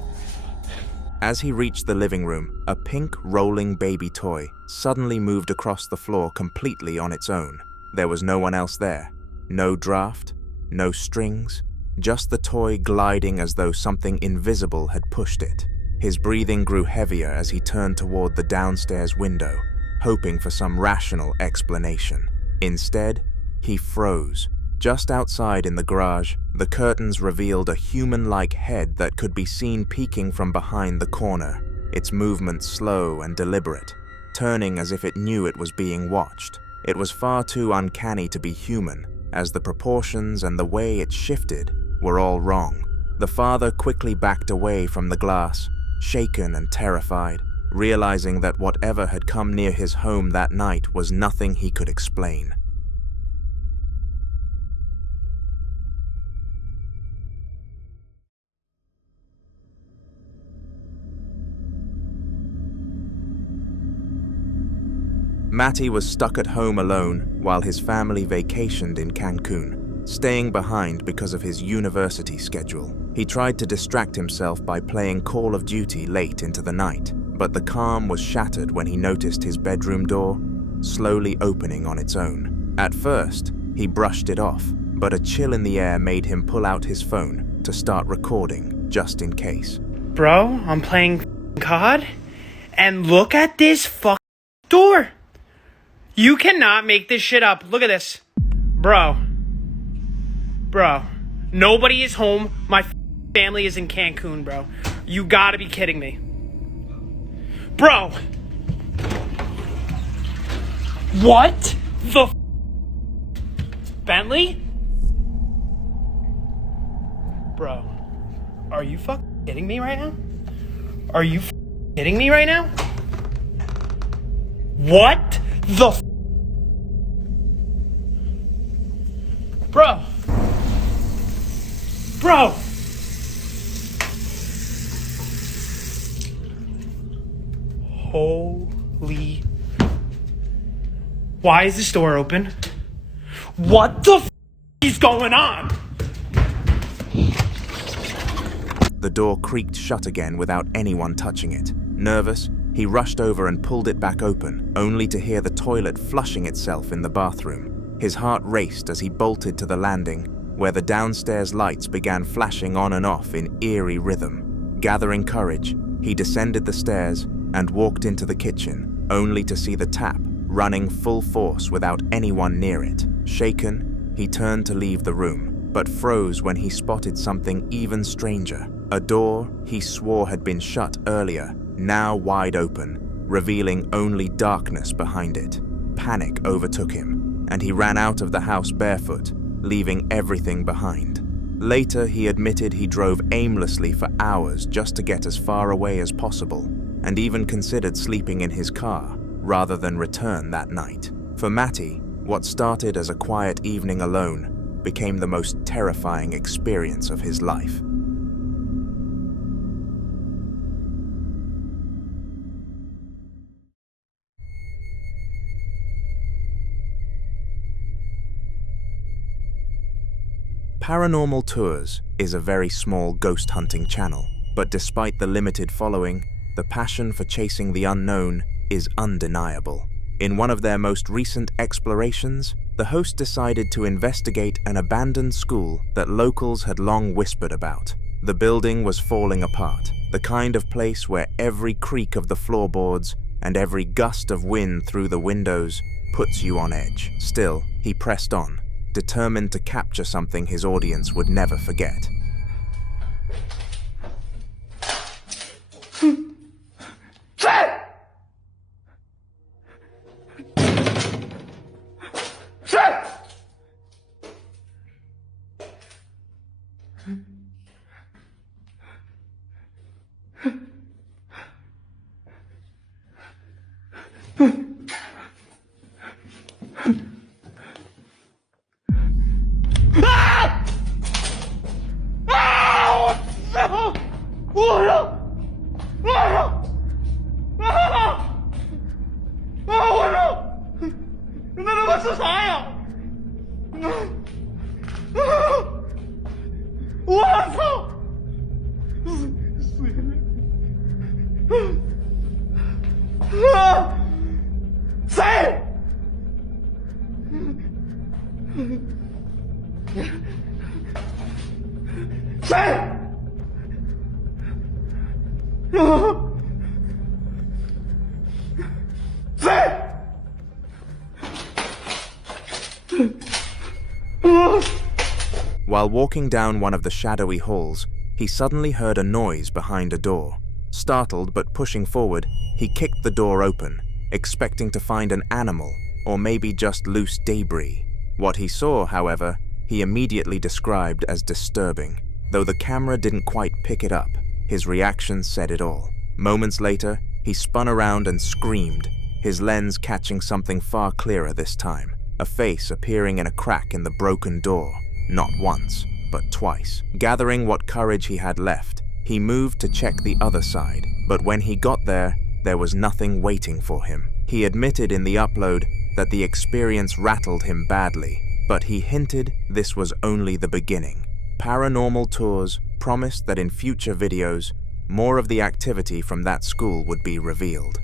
As he reached the living room, a pink rolling baby toy suddenly moved across the floor completely on its own. There was no one else there. No draft, no strings, just the toy gliding as though something invisible had pushed it. His breathing grew heavier as he turned toward the downstairs window, hoping for some rational explanation. Instead, he froze. Just outside in the garage, the curtains revealed a human-like head that could be seen peeking from behind the corner, its movements slow and deliberate, turning as if it knew it was being watched. It was far too uncanny to be human, as the proportions and the way it shifted were all wrong. The father quickly backed away from the glass, shaken and terrified, realizing that whatever had come near his home that night was nothing he could explain. Matty was stuck at home alone while his family vacationed in Cancun, staying behind because of his university schedule. He tried to distract himself by playing Call of Duty late into the night, but the calm was shattered when he noticed his bedroom door slowly opening on its own. At first, he brushed it off, but a chill in the air made him pull out his phone to start recording, just in case. Bro, I'm playing COD, and look at this door. You cannot make this shit up. Look at this. Bro. Nobody is home. My family is in Cancun, bro. You gotta be kidding me. Bro. What the Bentley? Bro. Are you kidding me right now? Are you kidding me right now? What the Bro. Holy. Why is this door open? What the is going on? The door creaked shut again without anyone touching it. Nervous, he rushed over and pulled it back open, only to hear the toilet flushing itself in the bathroom. His heart raced as he bolted to the landing, where the downstairs lights began flashing on and off in eerie rhythm. Gathering courage, he descended the stairs and walked into the kitchen, only to see the tap running full force without anyone near it. Shaken, he turned to leave the room, but froze when he spotted something even stranger. A door he swore had been shut earlier, now wide open, revealing only darkness behind it. Panic overtook him, and he ran out of the house barefoot, leaving everything behind. Later, he admitted he drove aimlessly for hours just to get as far away as possible, and even considered sleeping in his car rather than return that night. For Matty, what started as a quiet evening alone became the most terrifying experience of his life. Paranormal Tours is a very small ghost hunting channel, but despite the limited following, the passion for chasing the unknown is undeniable. In one of their most recent explorations, the host decided to investigate an abandoned school that locals had long whispered about. The building was falling apart, the kind of place where every creak of the floorboards and every gust of wind through the windows puts you on edge. Still, he pressed on, determined to capture something his audience would never forget. While walking down one of the shadowy halls, he suddenly heard a noise behind a door. Startled but pushing forward, he kicked the door open, expecting to find an animal or maybe just loose debris. What he saw, however, he immediately described as disturbing. Though the camera didn't quite pick it up, his reaction said it all. Moments later, he spun around and screamed, his lens catching something far clearer this time, a face appearing in a crack in the broken door. Not once, but twice. Gathering what courage he had left, he moved to check the other side, but when he got there was nothing waiting for him. He admitted in the upload that the experience rattled him badly, but he hinted this was only the beginning. Paranormal Tours promised that in future videos, more of the activity from that school would be revealed.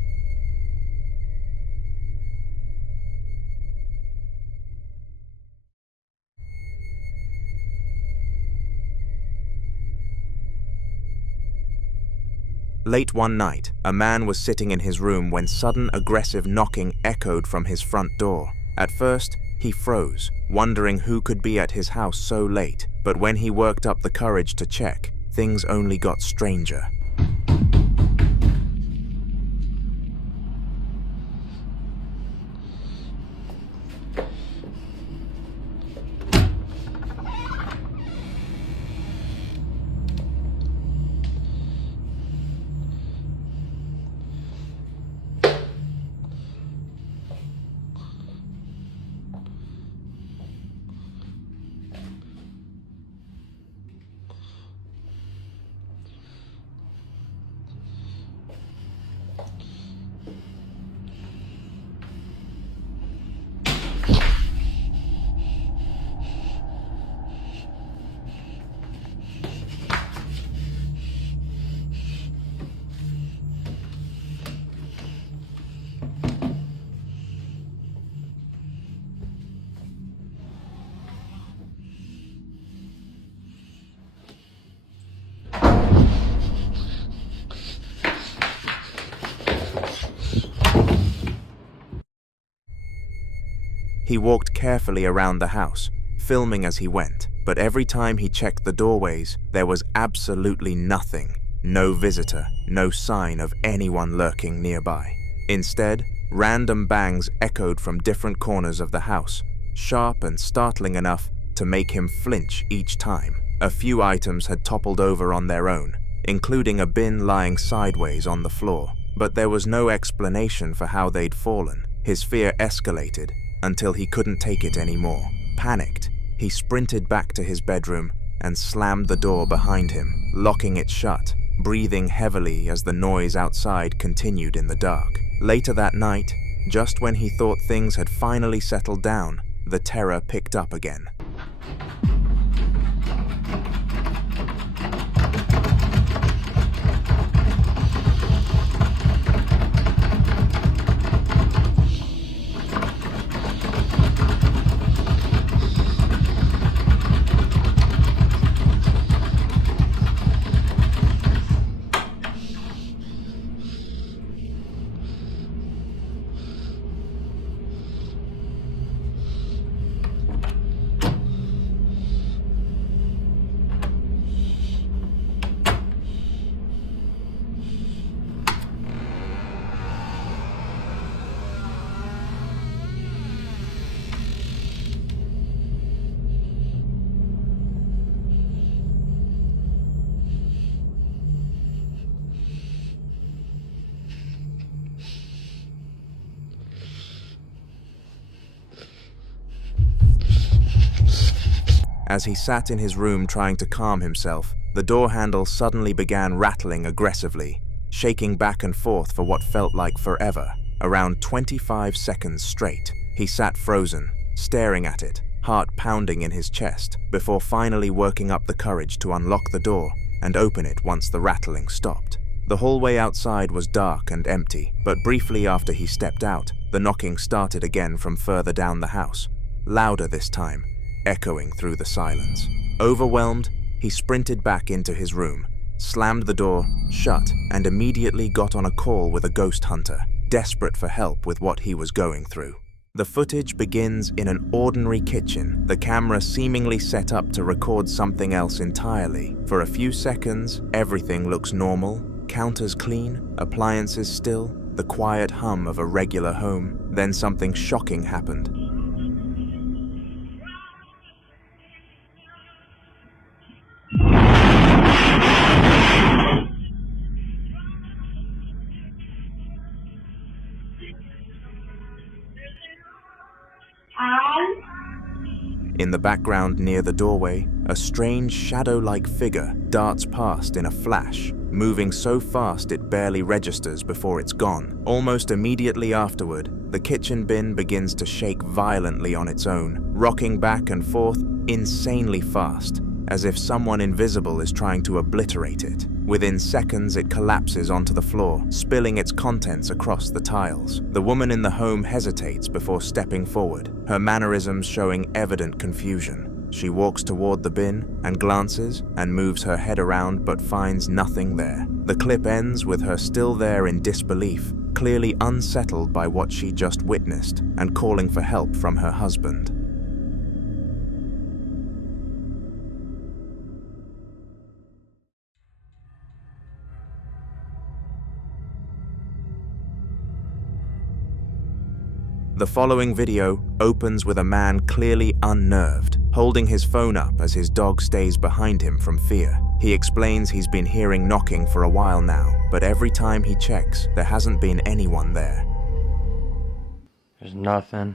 Late one night, a man was sitting in his room when sudden aggressive knocking echoed from his front door. At first, he froze, wondering who could be at his house so late, but when he worked up the courage to check, things only got stranger. He walked carefully around the house, filming as he went, but every time he checked the doorways, there was absolutely nothing. No visitor, no sign of anyone lurking nearby. Instead, random bangs echoed from different corners of the house, sharp and startling enough to make him flinch each time. A few items had toppled over on their own, including a bin lying sideways on the floor, but there was no explanation for how they'd fallen. His fear escalated until he couldn't take it anymore. Panicked, he sprinted back to his bedroom and slammed the door behind him, locking it shut, breathing heavily as the noise outside continued in the dark. Later that night, just when he thought things had finally settled down, the terror picked up again. As he sat in his room trying to calm himself, the door handle suddenly began rattling aggressively, shaking back and forth for what felt like forever. Around 25 seconds straight, he sat frozen, staring at it, heart pounding in his chest, before finally working up the courage to unlock the door and open it once the rattling stopped. The hallway outside was dark and empty, but briefly after he stepped out, the knocking started again from further down the house, louder this time, echoing through the silence. Overwhelmed, he sprinted back into his room, slammed the door shut, and immediately got on a call with a ghost hunter, desperate for help with what he was going through. The footage begins in an ordinary kitchen, the camera seemingly set up to record something else entirely. For a few seconds, everything looks normal, counters clean, appliances still, the quiet hum of a regular home. Then something shocking happened. In the background near the doorway, a strange shadow-like figure darts past in a flash, moving so fast it barely registers before it's gone. Almost immediately afterward, the kitchen bin begins to shake violently on its own, rocking back and forth insanely fast, as if someone invisible is trying to obliterate it. Within seconds, it collapses onto the floor, spilling its contents across the tiles. The woman in the home hesitates before stepping forward, her mannerisms showing evident confusion. She walks toward the bin and glances and moves her head around but finds nothing there. The clip ends with her still there in disbelief, clearly unsettled by what she just witnessed and calling for help from her husband. The following video opens with a man clearly unnerved, holding his phone up as his dog stays behind him from fear. He explains he's been hearing knocking for a while now, but every time he checks, there hasn't been anyone there. There's nothing.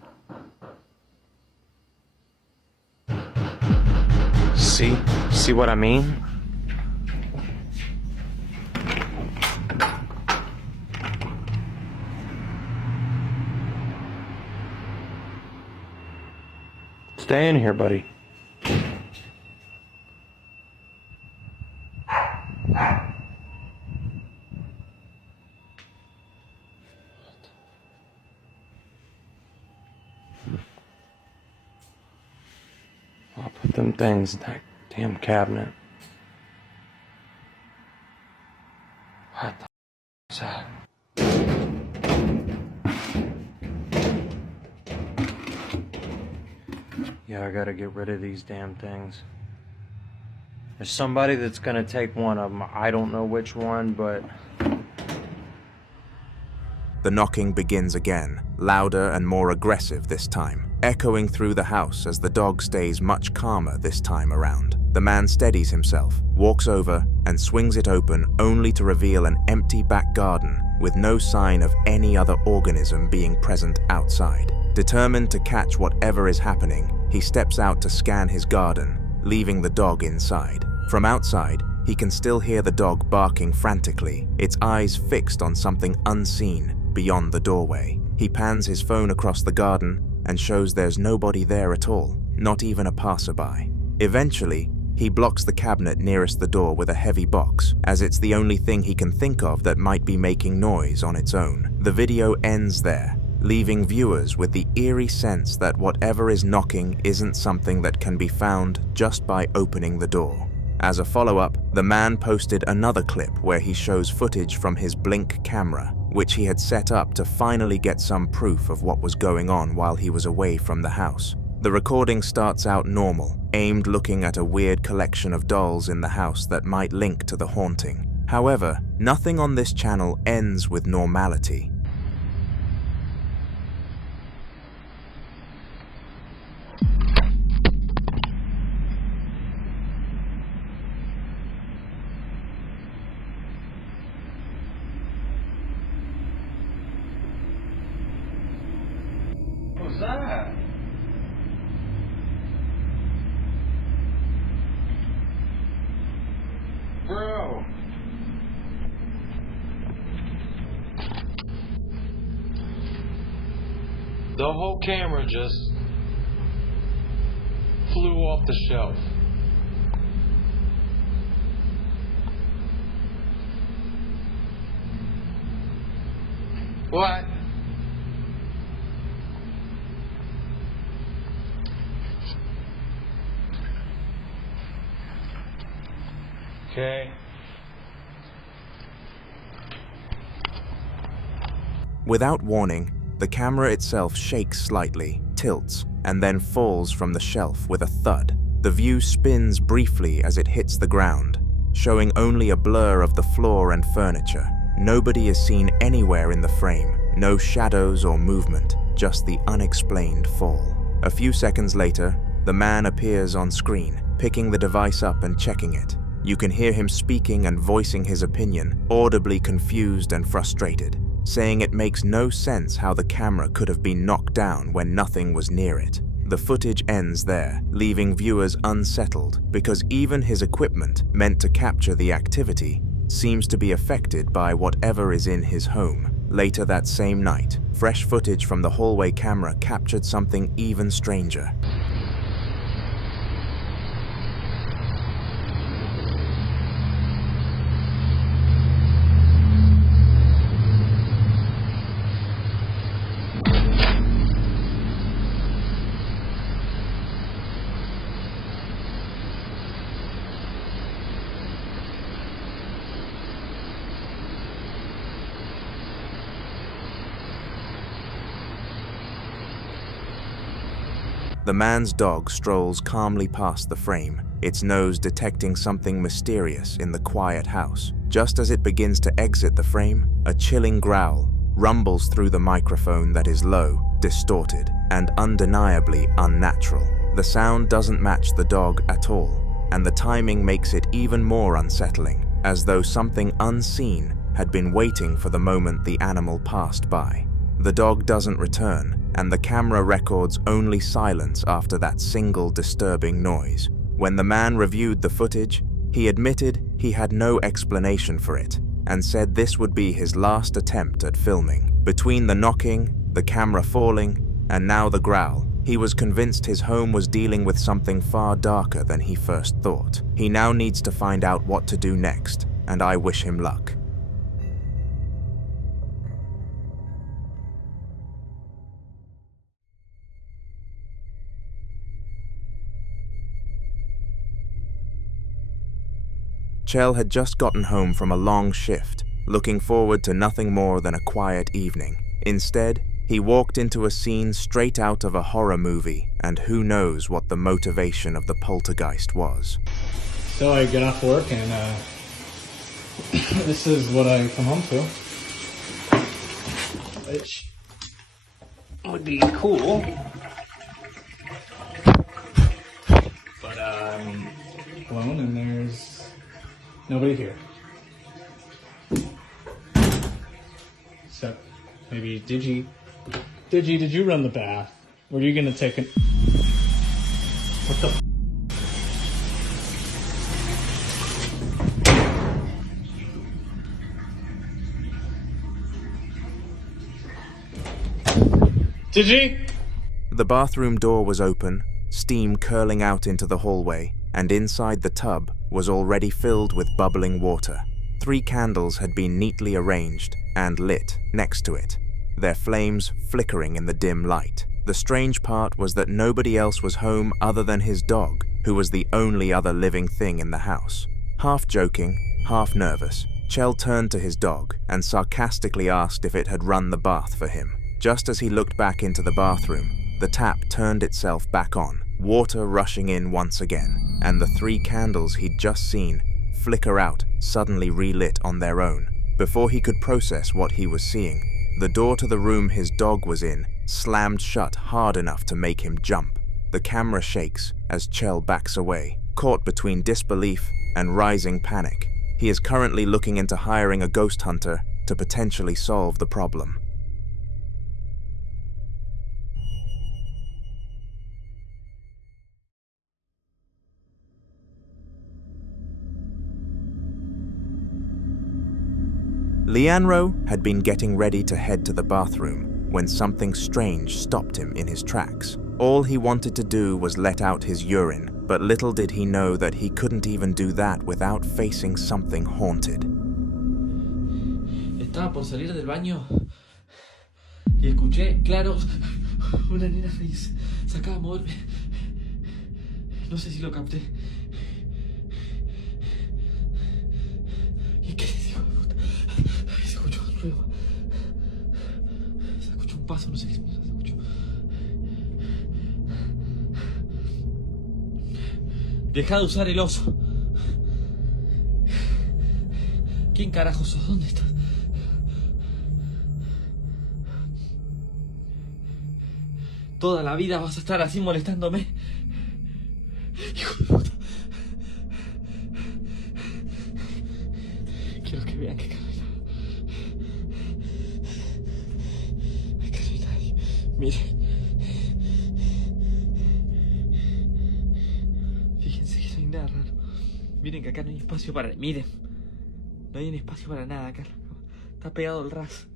See what I mean? Stay in here, buddy. I'll put them things in that damn cabinet. What the f is that? Yeah, I gotta get rid of these damn things. There's somebody that's gonna take one of them. I don't know which one, but... The knocking begins again, louder and more aggressive this time, echoing through the house as the dog stays much calmer this time around. The man steadies himself, walks over, and swings it open only to reveal an empty back garden with no sign of any other organism being present outside. Determined to catch whatever is happening, he steps out to scan his garden, leaving the dog inside. From outside, he can still hear the dog barking frantically, its eyes fixed on something unseen beyond the doorway. He pans his phone across the garden and shows there's nobody there at all, not even a passerby. Eventually, he blocks the cabinet nearest the door with a heavy box, as it's the only thing he can think of that might be making noise on its own. The video ends there, leaving viewers with the eerie sense that whatever is knocking isn't something that can be found just by opening the door. As a follow-up, the man posted another clip where he shows footage from his Blink camera, which he had set up to finally get some proof of what was going on while he was away from the house. The recording starts out normal, aimed looking at a weird collection of dolls in the house that might link to the haunting. However, nothing on this channel ends with normality. What was that? Bro. The whole camera just flew off the shelf. What? Okay. Without warning, the camera itself shakes slightly, tilts, and then falls from the shelf with a thud. The view spins briefly as it hits the ground, showing only a blur of the floor and furniture. Nobody is seen anywhere in the frame, no shadows or movement, just the unexplained fall. A few seconds later, the man appears on screen, picking the device up and checking it. You can hear him speaking and voicing his opinion, audibly confused and frustrated, saying it makes no sense how the camera could have been knocked down when nothing was near it. The footage ends there, leaving viewers unsettled because even his equipment, meant to capture the activity, seems to be affected by whatever is in his home. Later that same night, fresh footage from the hallway camera captured something even stranger. The man's dog strolls calmly past the frame, its nose detecting something mysterious in the quiet house. Just as it begins to exit the frame, a chilling growl rumbles through the microphone that is low, distorted, and undeniably unnatural. The sound doesn't match the dog at all, and the timing makes it even more unsettling, as though something unseen had been waiting for the moment the animal passed by. The dog doesn't return, and the camera records only silence after that single disturbing noise. When the man reviewed the footage, he admitted he had no explanation for it, and said this would be his last attempt at filming. Between the knocking, the camera falling, and now the growl, he was convinced his home was dealing with something far darker than he first thought. He now needs to find out what to do next, and I wish him luck. Chell had just gotten home from a long shift, looking forward to nothing more than a quiet evening. Instead, he walked into a scene straight out of a horror movie, and who knows what the motivation of the poltergeist was. So I get off work and this is what I come home to. Which would be cool. But I'm alone and there's nobody here. Except maybe Digi, did you run the bath? Were you gonna take it? What the? Digi? The bathroom door was open, steam curling out into the hallway, and inside the tub was already filled with bubbling water. 3 candles had been neatly arranged and lit next to it, their flames flickering in the dim light. The strange part was that nobody else was home other than his dog, who was the only other living thing in the house. Half joking, half nervous, Chell turned to his dog and sarcastically asked if it had run the bath for him. Just as he looked back into the bathroom, the tap turned itself back on, water rushing in once again, and the 3 candles he'd just seen flicker out, suddenly relit on their own. Before he could process what he was seeing, the door to the room his dog was in slammed shut hard enough to make him jump. The camera shakes as Chell backs away, caught between disbelief and rising panic. He is currently looking into hiring a ghost hunter to potentially solve the problem. Leandro had been getting ready to head to the bathroom when something strange stopped him in his tracks. All he wanted to do was let out his urine, but little did he know that he couldn't even do that without facing something haunted. Estaba por salir del baño y escuché, claro, una nena se acaba de moverme. No sé si lo capté. ¿Y qué es, hijo de puta? Se escuchó un ruido. Se escuchó un paso, no sé qué se escuchó. Deja de usar el oso. ¿Quién carajo sos? ¿Dónde estás? Toda la vida vas a estar así molestándome. Hijo de puta. Quiero que vean que acá no hay nada. Acá no hay nadie. Miren. Fíjense que no hay nada raro. Miren que acá no hay espacio para... Miren. No hay un espacio para nada acá. Está pegado el ras.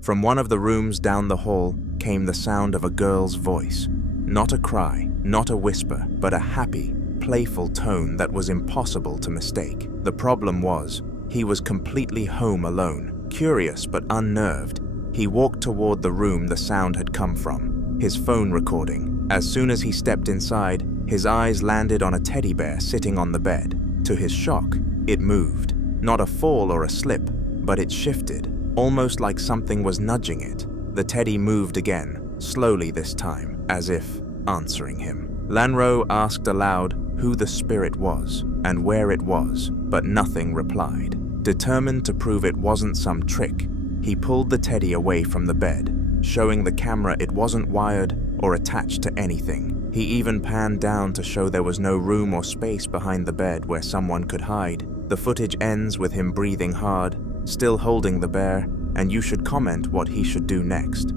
From one of the rooms down the hall came the sound of a girl's voice. Not a cry, not a whisper, but a happy, playful tone that was impossible to mistake. The problem was, he was completely home alone. Curious but unnerved, he walked toward the room the sound had come from, his phone recording. As soon as he stepped inside, his eyes landed on a teddy bear sitting on the bed. To his shock, it moved. Not a fall or a slip, but it shifted, almost like something was nudging it. The teddy moved again, slowly this time, as if answering him. Lanro asked aloud who the spirit was and where it was, but nothing replied. Determined to prove it wasn't some trick, he pulled the teddy away from the bed, showing the camera it wasn't wired or attached to anything. He even panned down to show there was no room or space behind the bed where someone could hide. The footage ends with him breathing hard, still holding the bear, and you should comment what he should do next.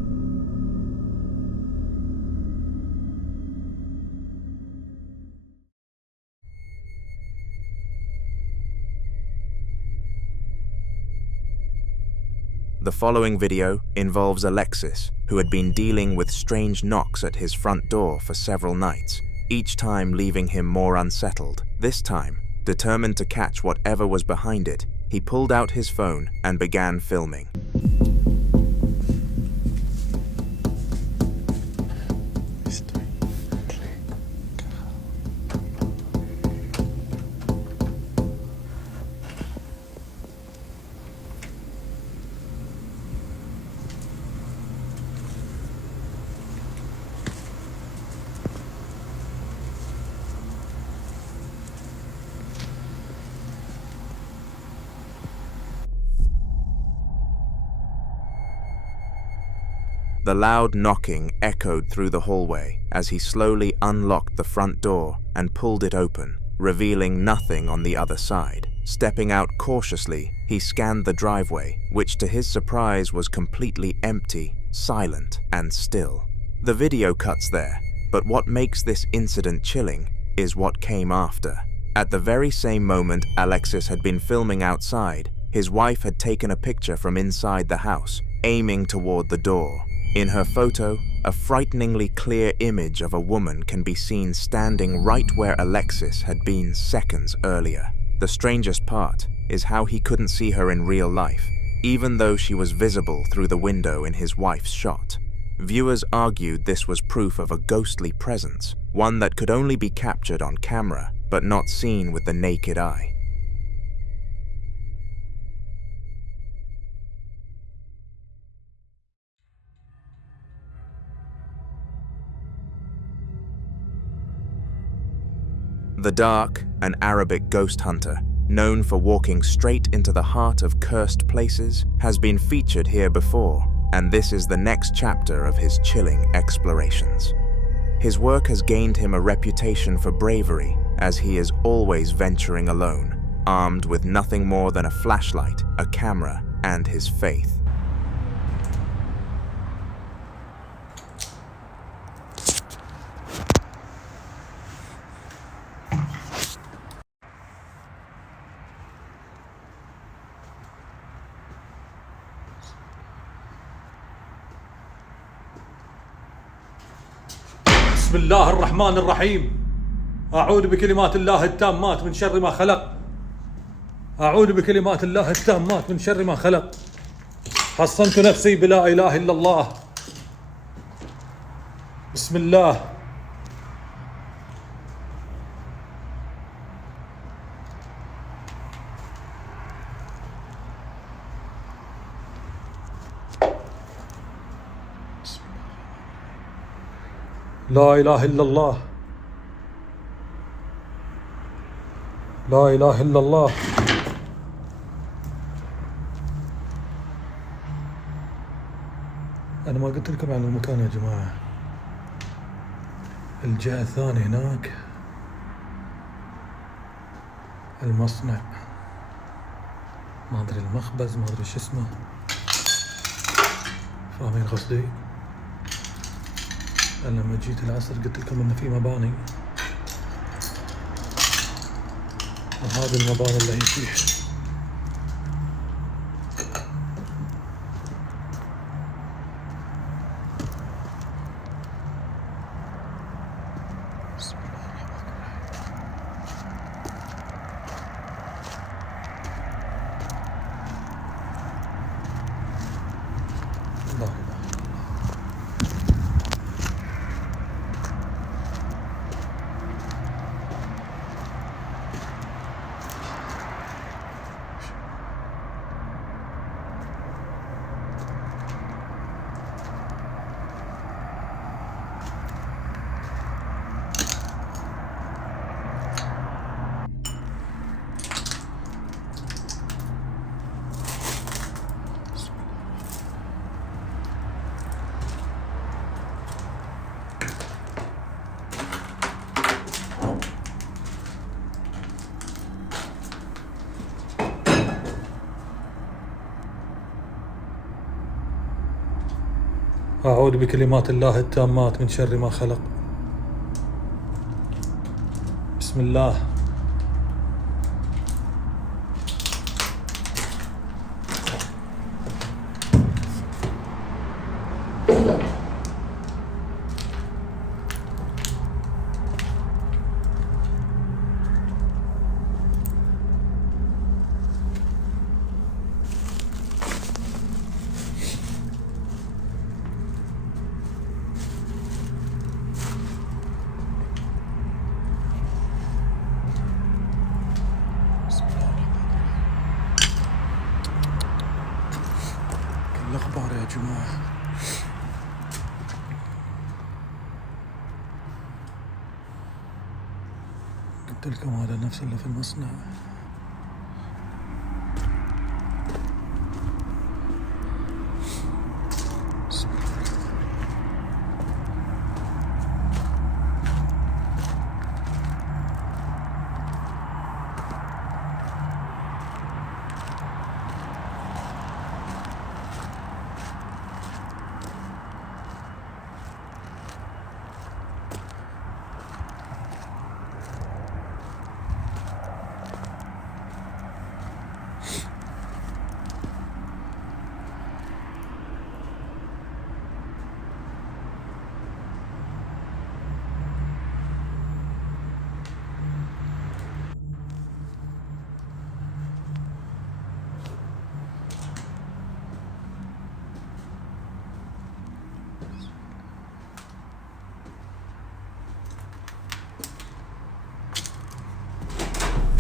The following video involves Alexis, who had been dealing with strange knocks at his front door for several nights, each time leaving him more unsettled. This time, determined to catch whatever was behind it, he pulled out his phone and began filming. The loud knocking echoed through the hallway as he slowly unlocked the front door and pulled it open, revealing nothing on the other side. Stepping out cautiously, he scanned the driveway, which to his surprise was completely empty, silent, and still. The video cuts there, but what makes this incident chilling is what came after. At the very same moment Alexis had been filming outside, his wife had taken a picture from inside the house, aiming toward the door. In her photo, a frighteningly clear image of a woman can be seen standing right where Alexis had been seconds earlier. The strangest part is how he couldn't see her in real life, even though she was visible through the window in his wife's shot. Viewers argued this was proof of a ghostly presence, one that could only be captured on camera, but not seen with the naked eye. The Dark, an Arabic ghost hunter, known for walking straight into the heart of cursed places, has been featured here before, and this is the next chapter of his chilling explorations. His work has gained him a reputation for bravery, as he is always venturing alone, armed with nothing more than a flashlight, a camera, and his faith. بسم الله الرحمن الرحيم. أعوذ بكلمات الله التامات من شر ما خلق. أعوذ بكلمات الله التامات من شر ما خلق. حصنت نفسي بلا إله إلا الله. بسم الله. لا إله إلا الله. لا إله إلا الله. أنا ما قلت لكم عن المكان يا جماعة. الجهة الثانية هناك المصنع، ما أدري المخبز، ما أدري شو اسمه، فاهمين قصدي؟ أنا لما جيت العصر قلت لكم إن في مباني، وهذه المباني اللي هي فيه. أعوذ بكلمات الله التامات من شر ما خلق. بسم الله. الأخبار يا جماعة. قلت لكم هذا نفس اللي في المصنع.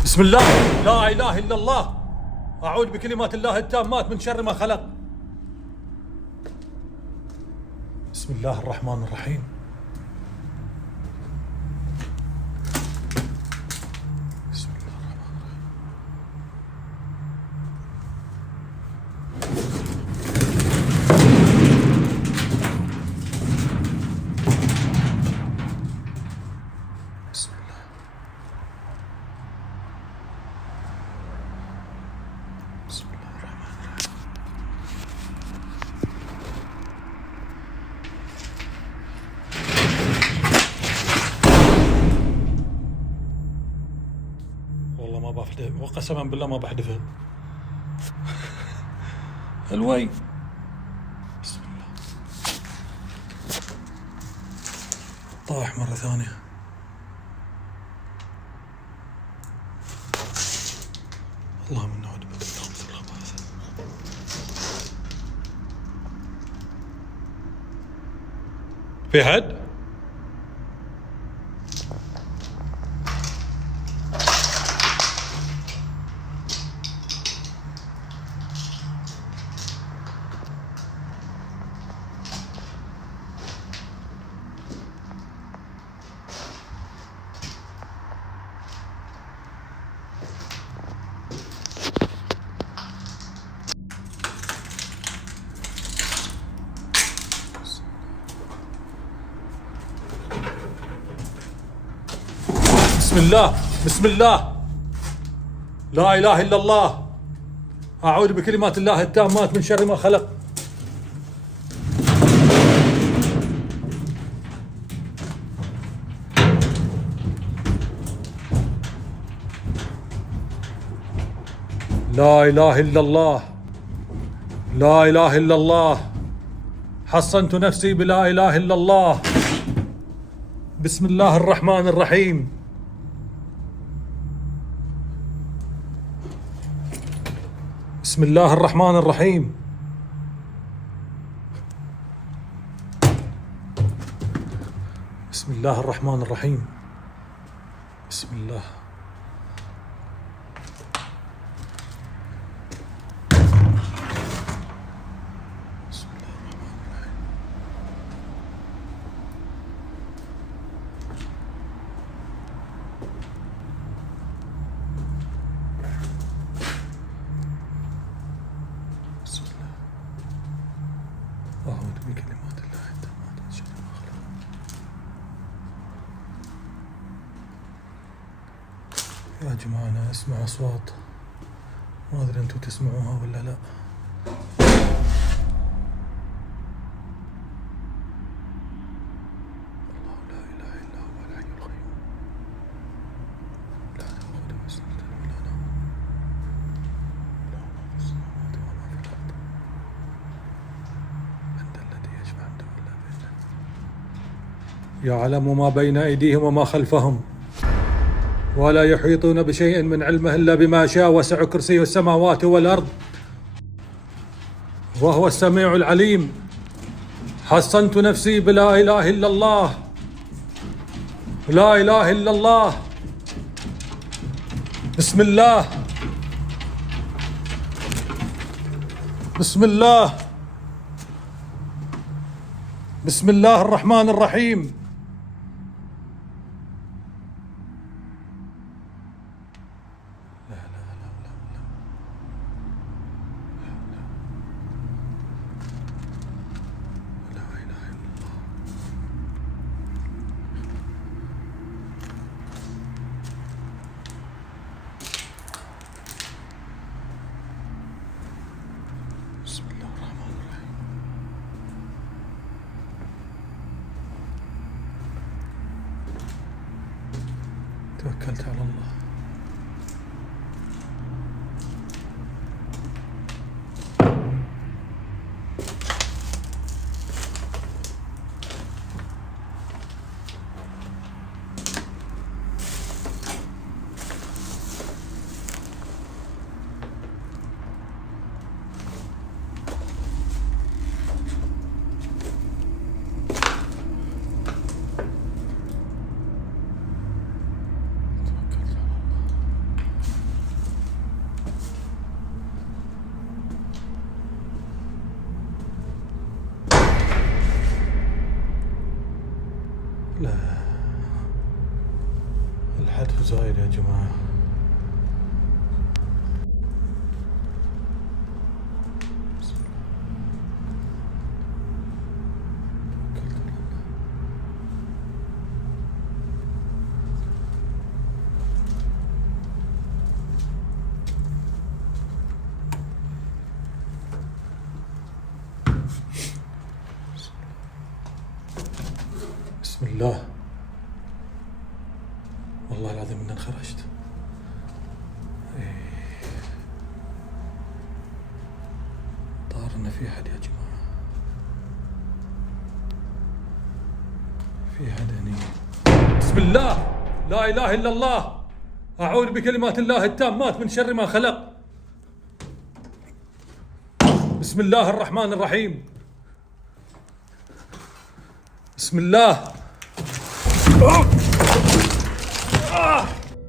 بسم الله. لا إله إلا الله. أعوذ بكلمات الله التامات من شر ما خلق. بسم الله الرحمن الرحيم. بسم الله الرحمن الرحيم. بسم الله. بسم الله الرحمن الرحيم. والله ما بحذف، وقسما بالله ما بحذفها. الوي. بسم الله. طاح مرة ثانية. اللهم نعوذ بك من خبث الخبائث. في حد؟ بسم الله بسم الله لا إله إلا الله. أعوذ بكلمات الله التامات من شر ما خلق. لا إله إلا الله لا إله إلا الله. حصنت نفسي بلا إله إلا الله. بسم الله الرحمن الرحيم. بسم الله الرحمن الرحيم. بسم الله الرحمن الرحيم. بسم الله. أعوذ بكلمات الله التامات من شر ما خلق. يا جماعة أنا أسمع أصوات ما أدري أنتم تسمعوها ولا لا. الله لا إله إلا هو الحي القيوم لا تأخذه سنة ولا نوم له ما في السماوات وما في الأرض الذي يشفع عنده إلا بإذنه يعلم ما بين أيديهم وما خلفهم ولا يحيطون بشيء من علمه إلا بما شاء وسع كرسيه السماوات والأرض وهو السميع العليم. حصنت نفسي بلا إله إلا الله لا إله إلا الله. بسم الله بسم الله بسم الله الرحمن الرحيم. بسم الله الرحمن الرحيم. توكلت على الله. لا الحدث زايد يا جماعة. بسم الله. والله العظيم إني انخرجت. طار إن في أحد يا جماعة. في حدا بسم الله لا إله إلا الله أعوذ بكلمات الله التامات من شر ما خلق بسم الله الرحمن الرحيم بسم الله.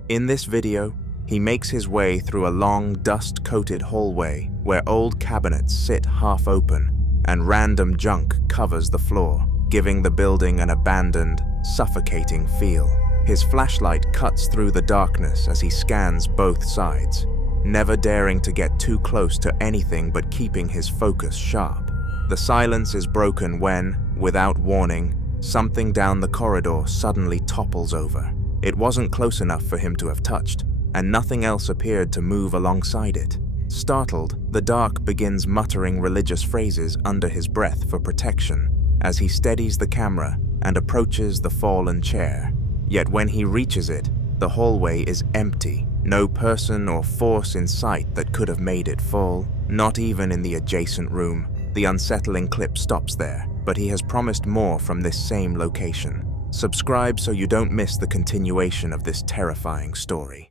In this video, he makes his way through a long, dust-coated hallway where old cabinets sit half open and random junk covers the floor, giving the building an abandoned, suffocating feel. His flashlight cuts through the darkness as he scans both sides, never daring to get too close to anything but keeping his focus sharp. The silence is broken when, without warning, something down the corridor suddenly topples over. It wasn't close enough for him to have touched, and nothing else appeared to move alongside it. Startled, the Dark begins muttering religious phrases under his breath for protection as he steadies the camera and approaches the fallen chair. Yet when he reaches it, the hallway is empty. No person or force in sight that could have made it fall, not even in the adjacent room. The unsettling clip stops there, but he has promised more from this same location. Subscribe so you don't miss the continuation of this terrifying story.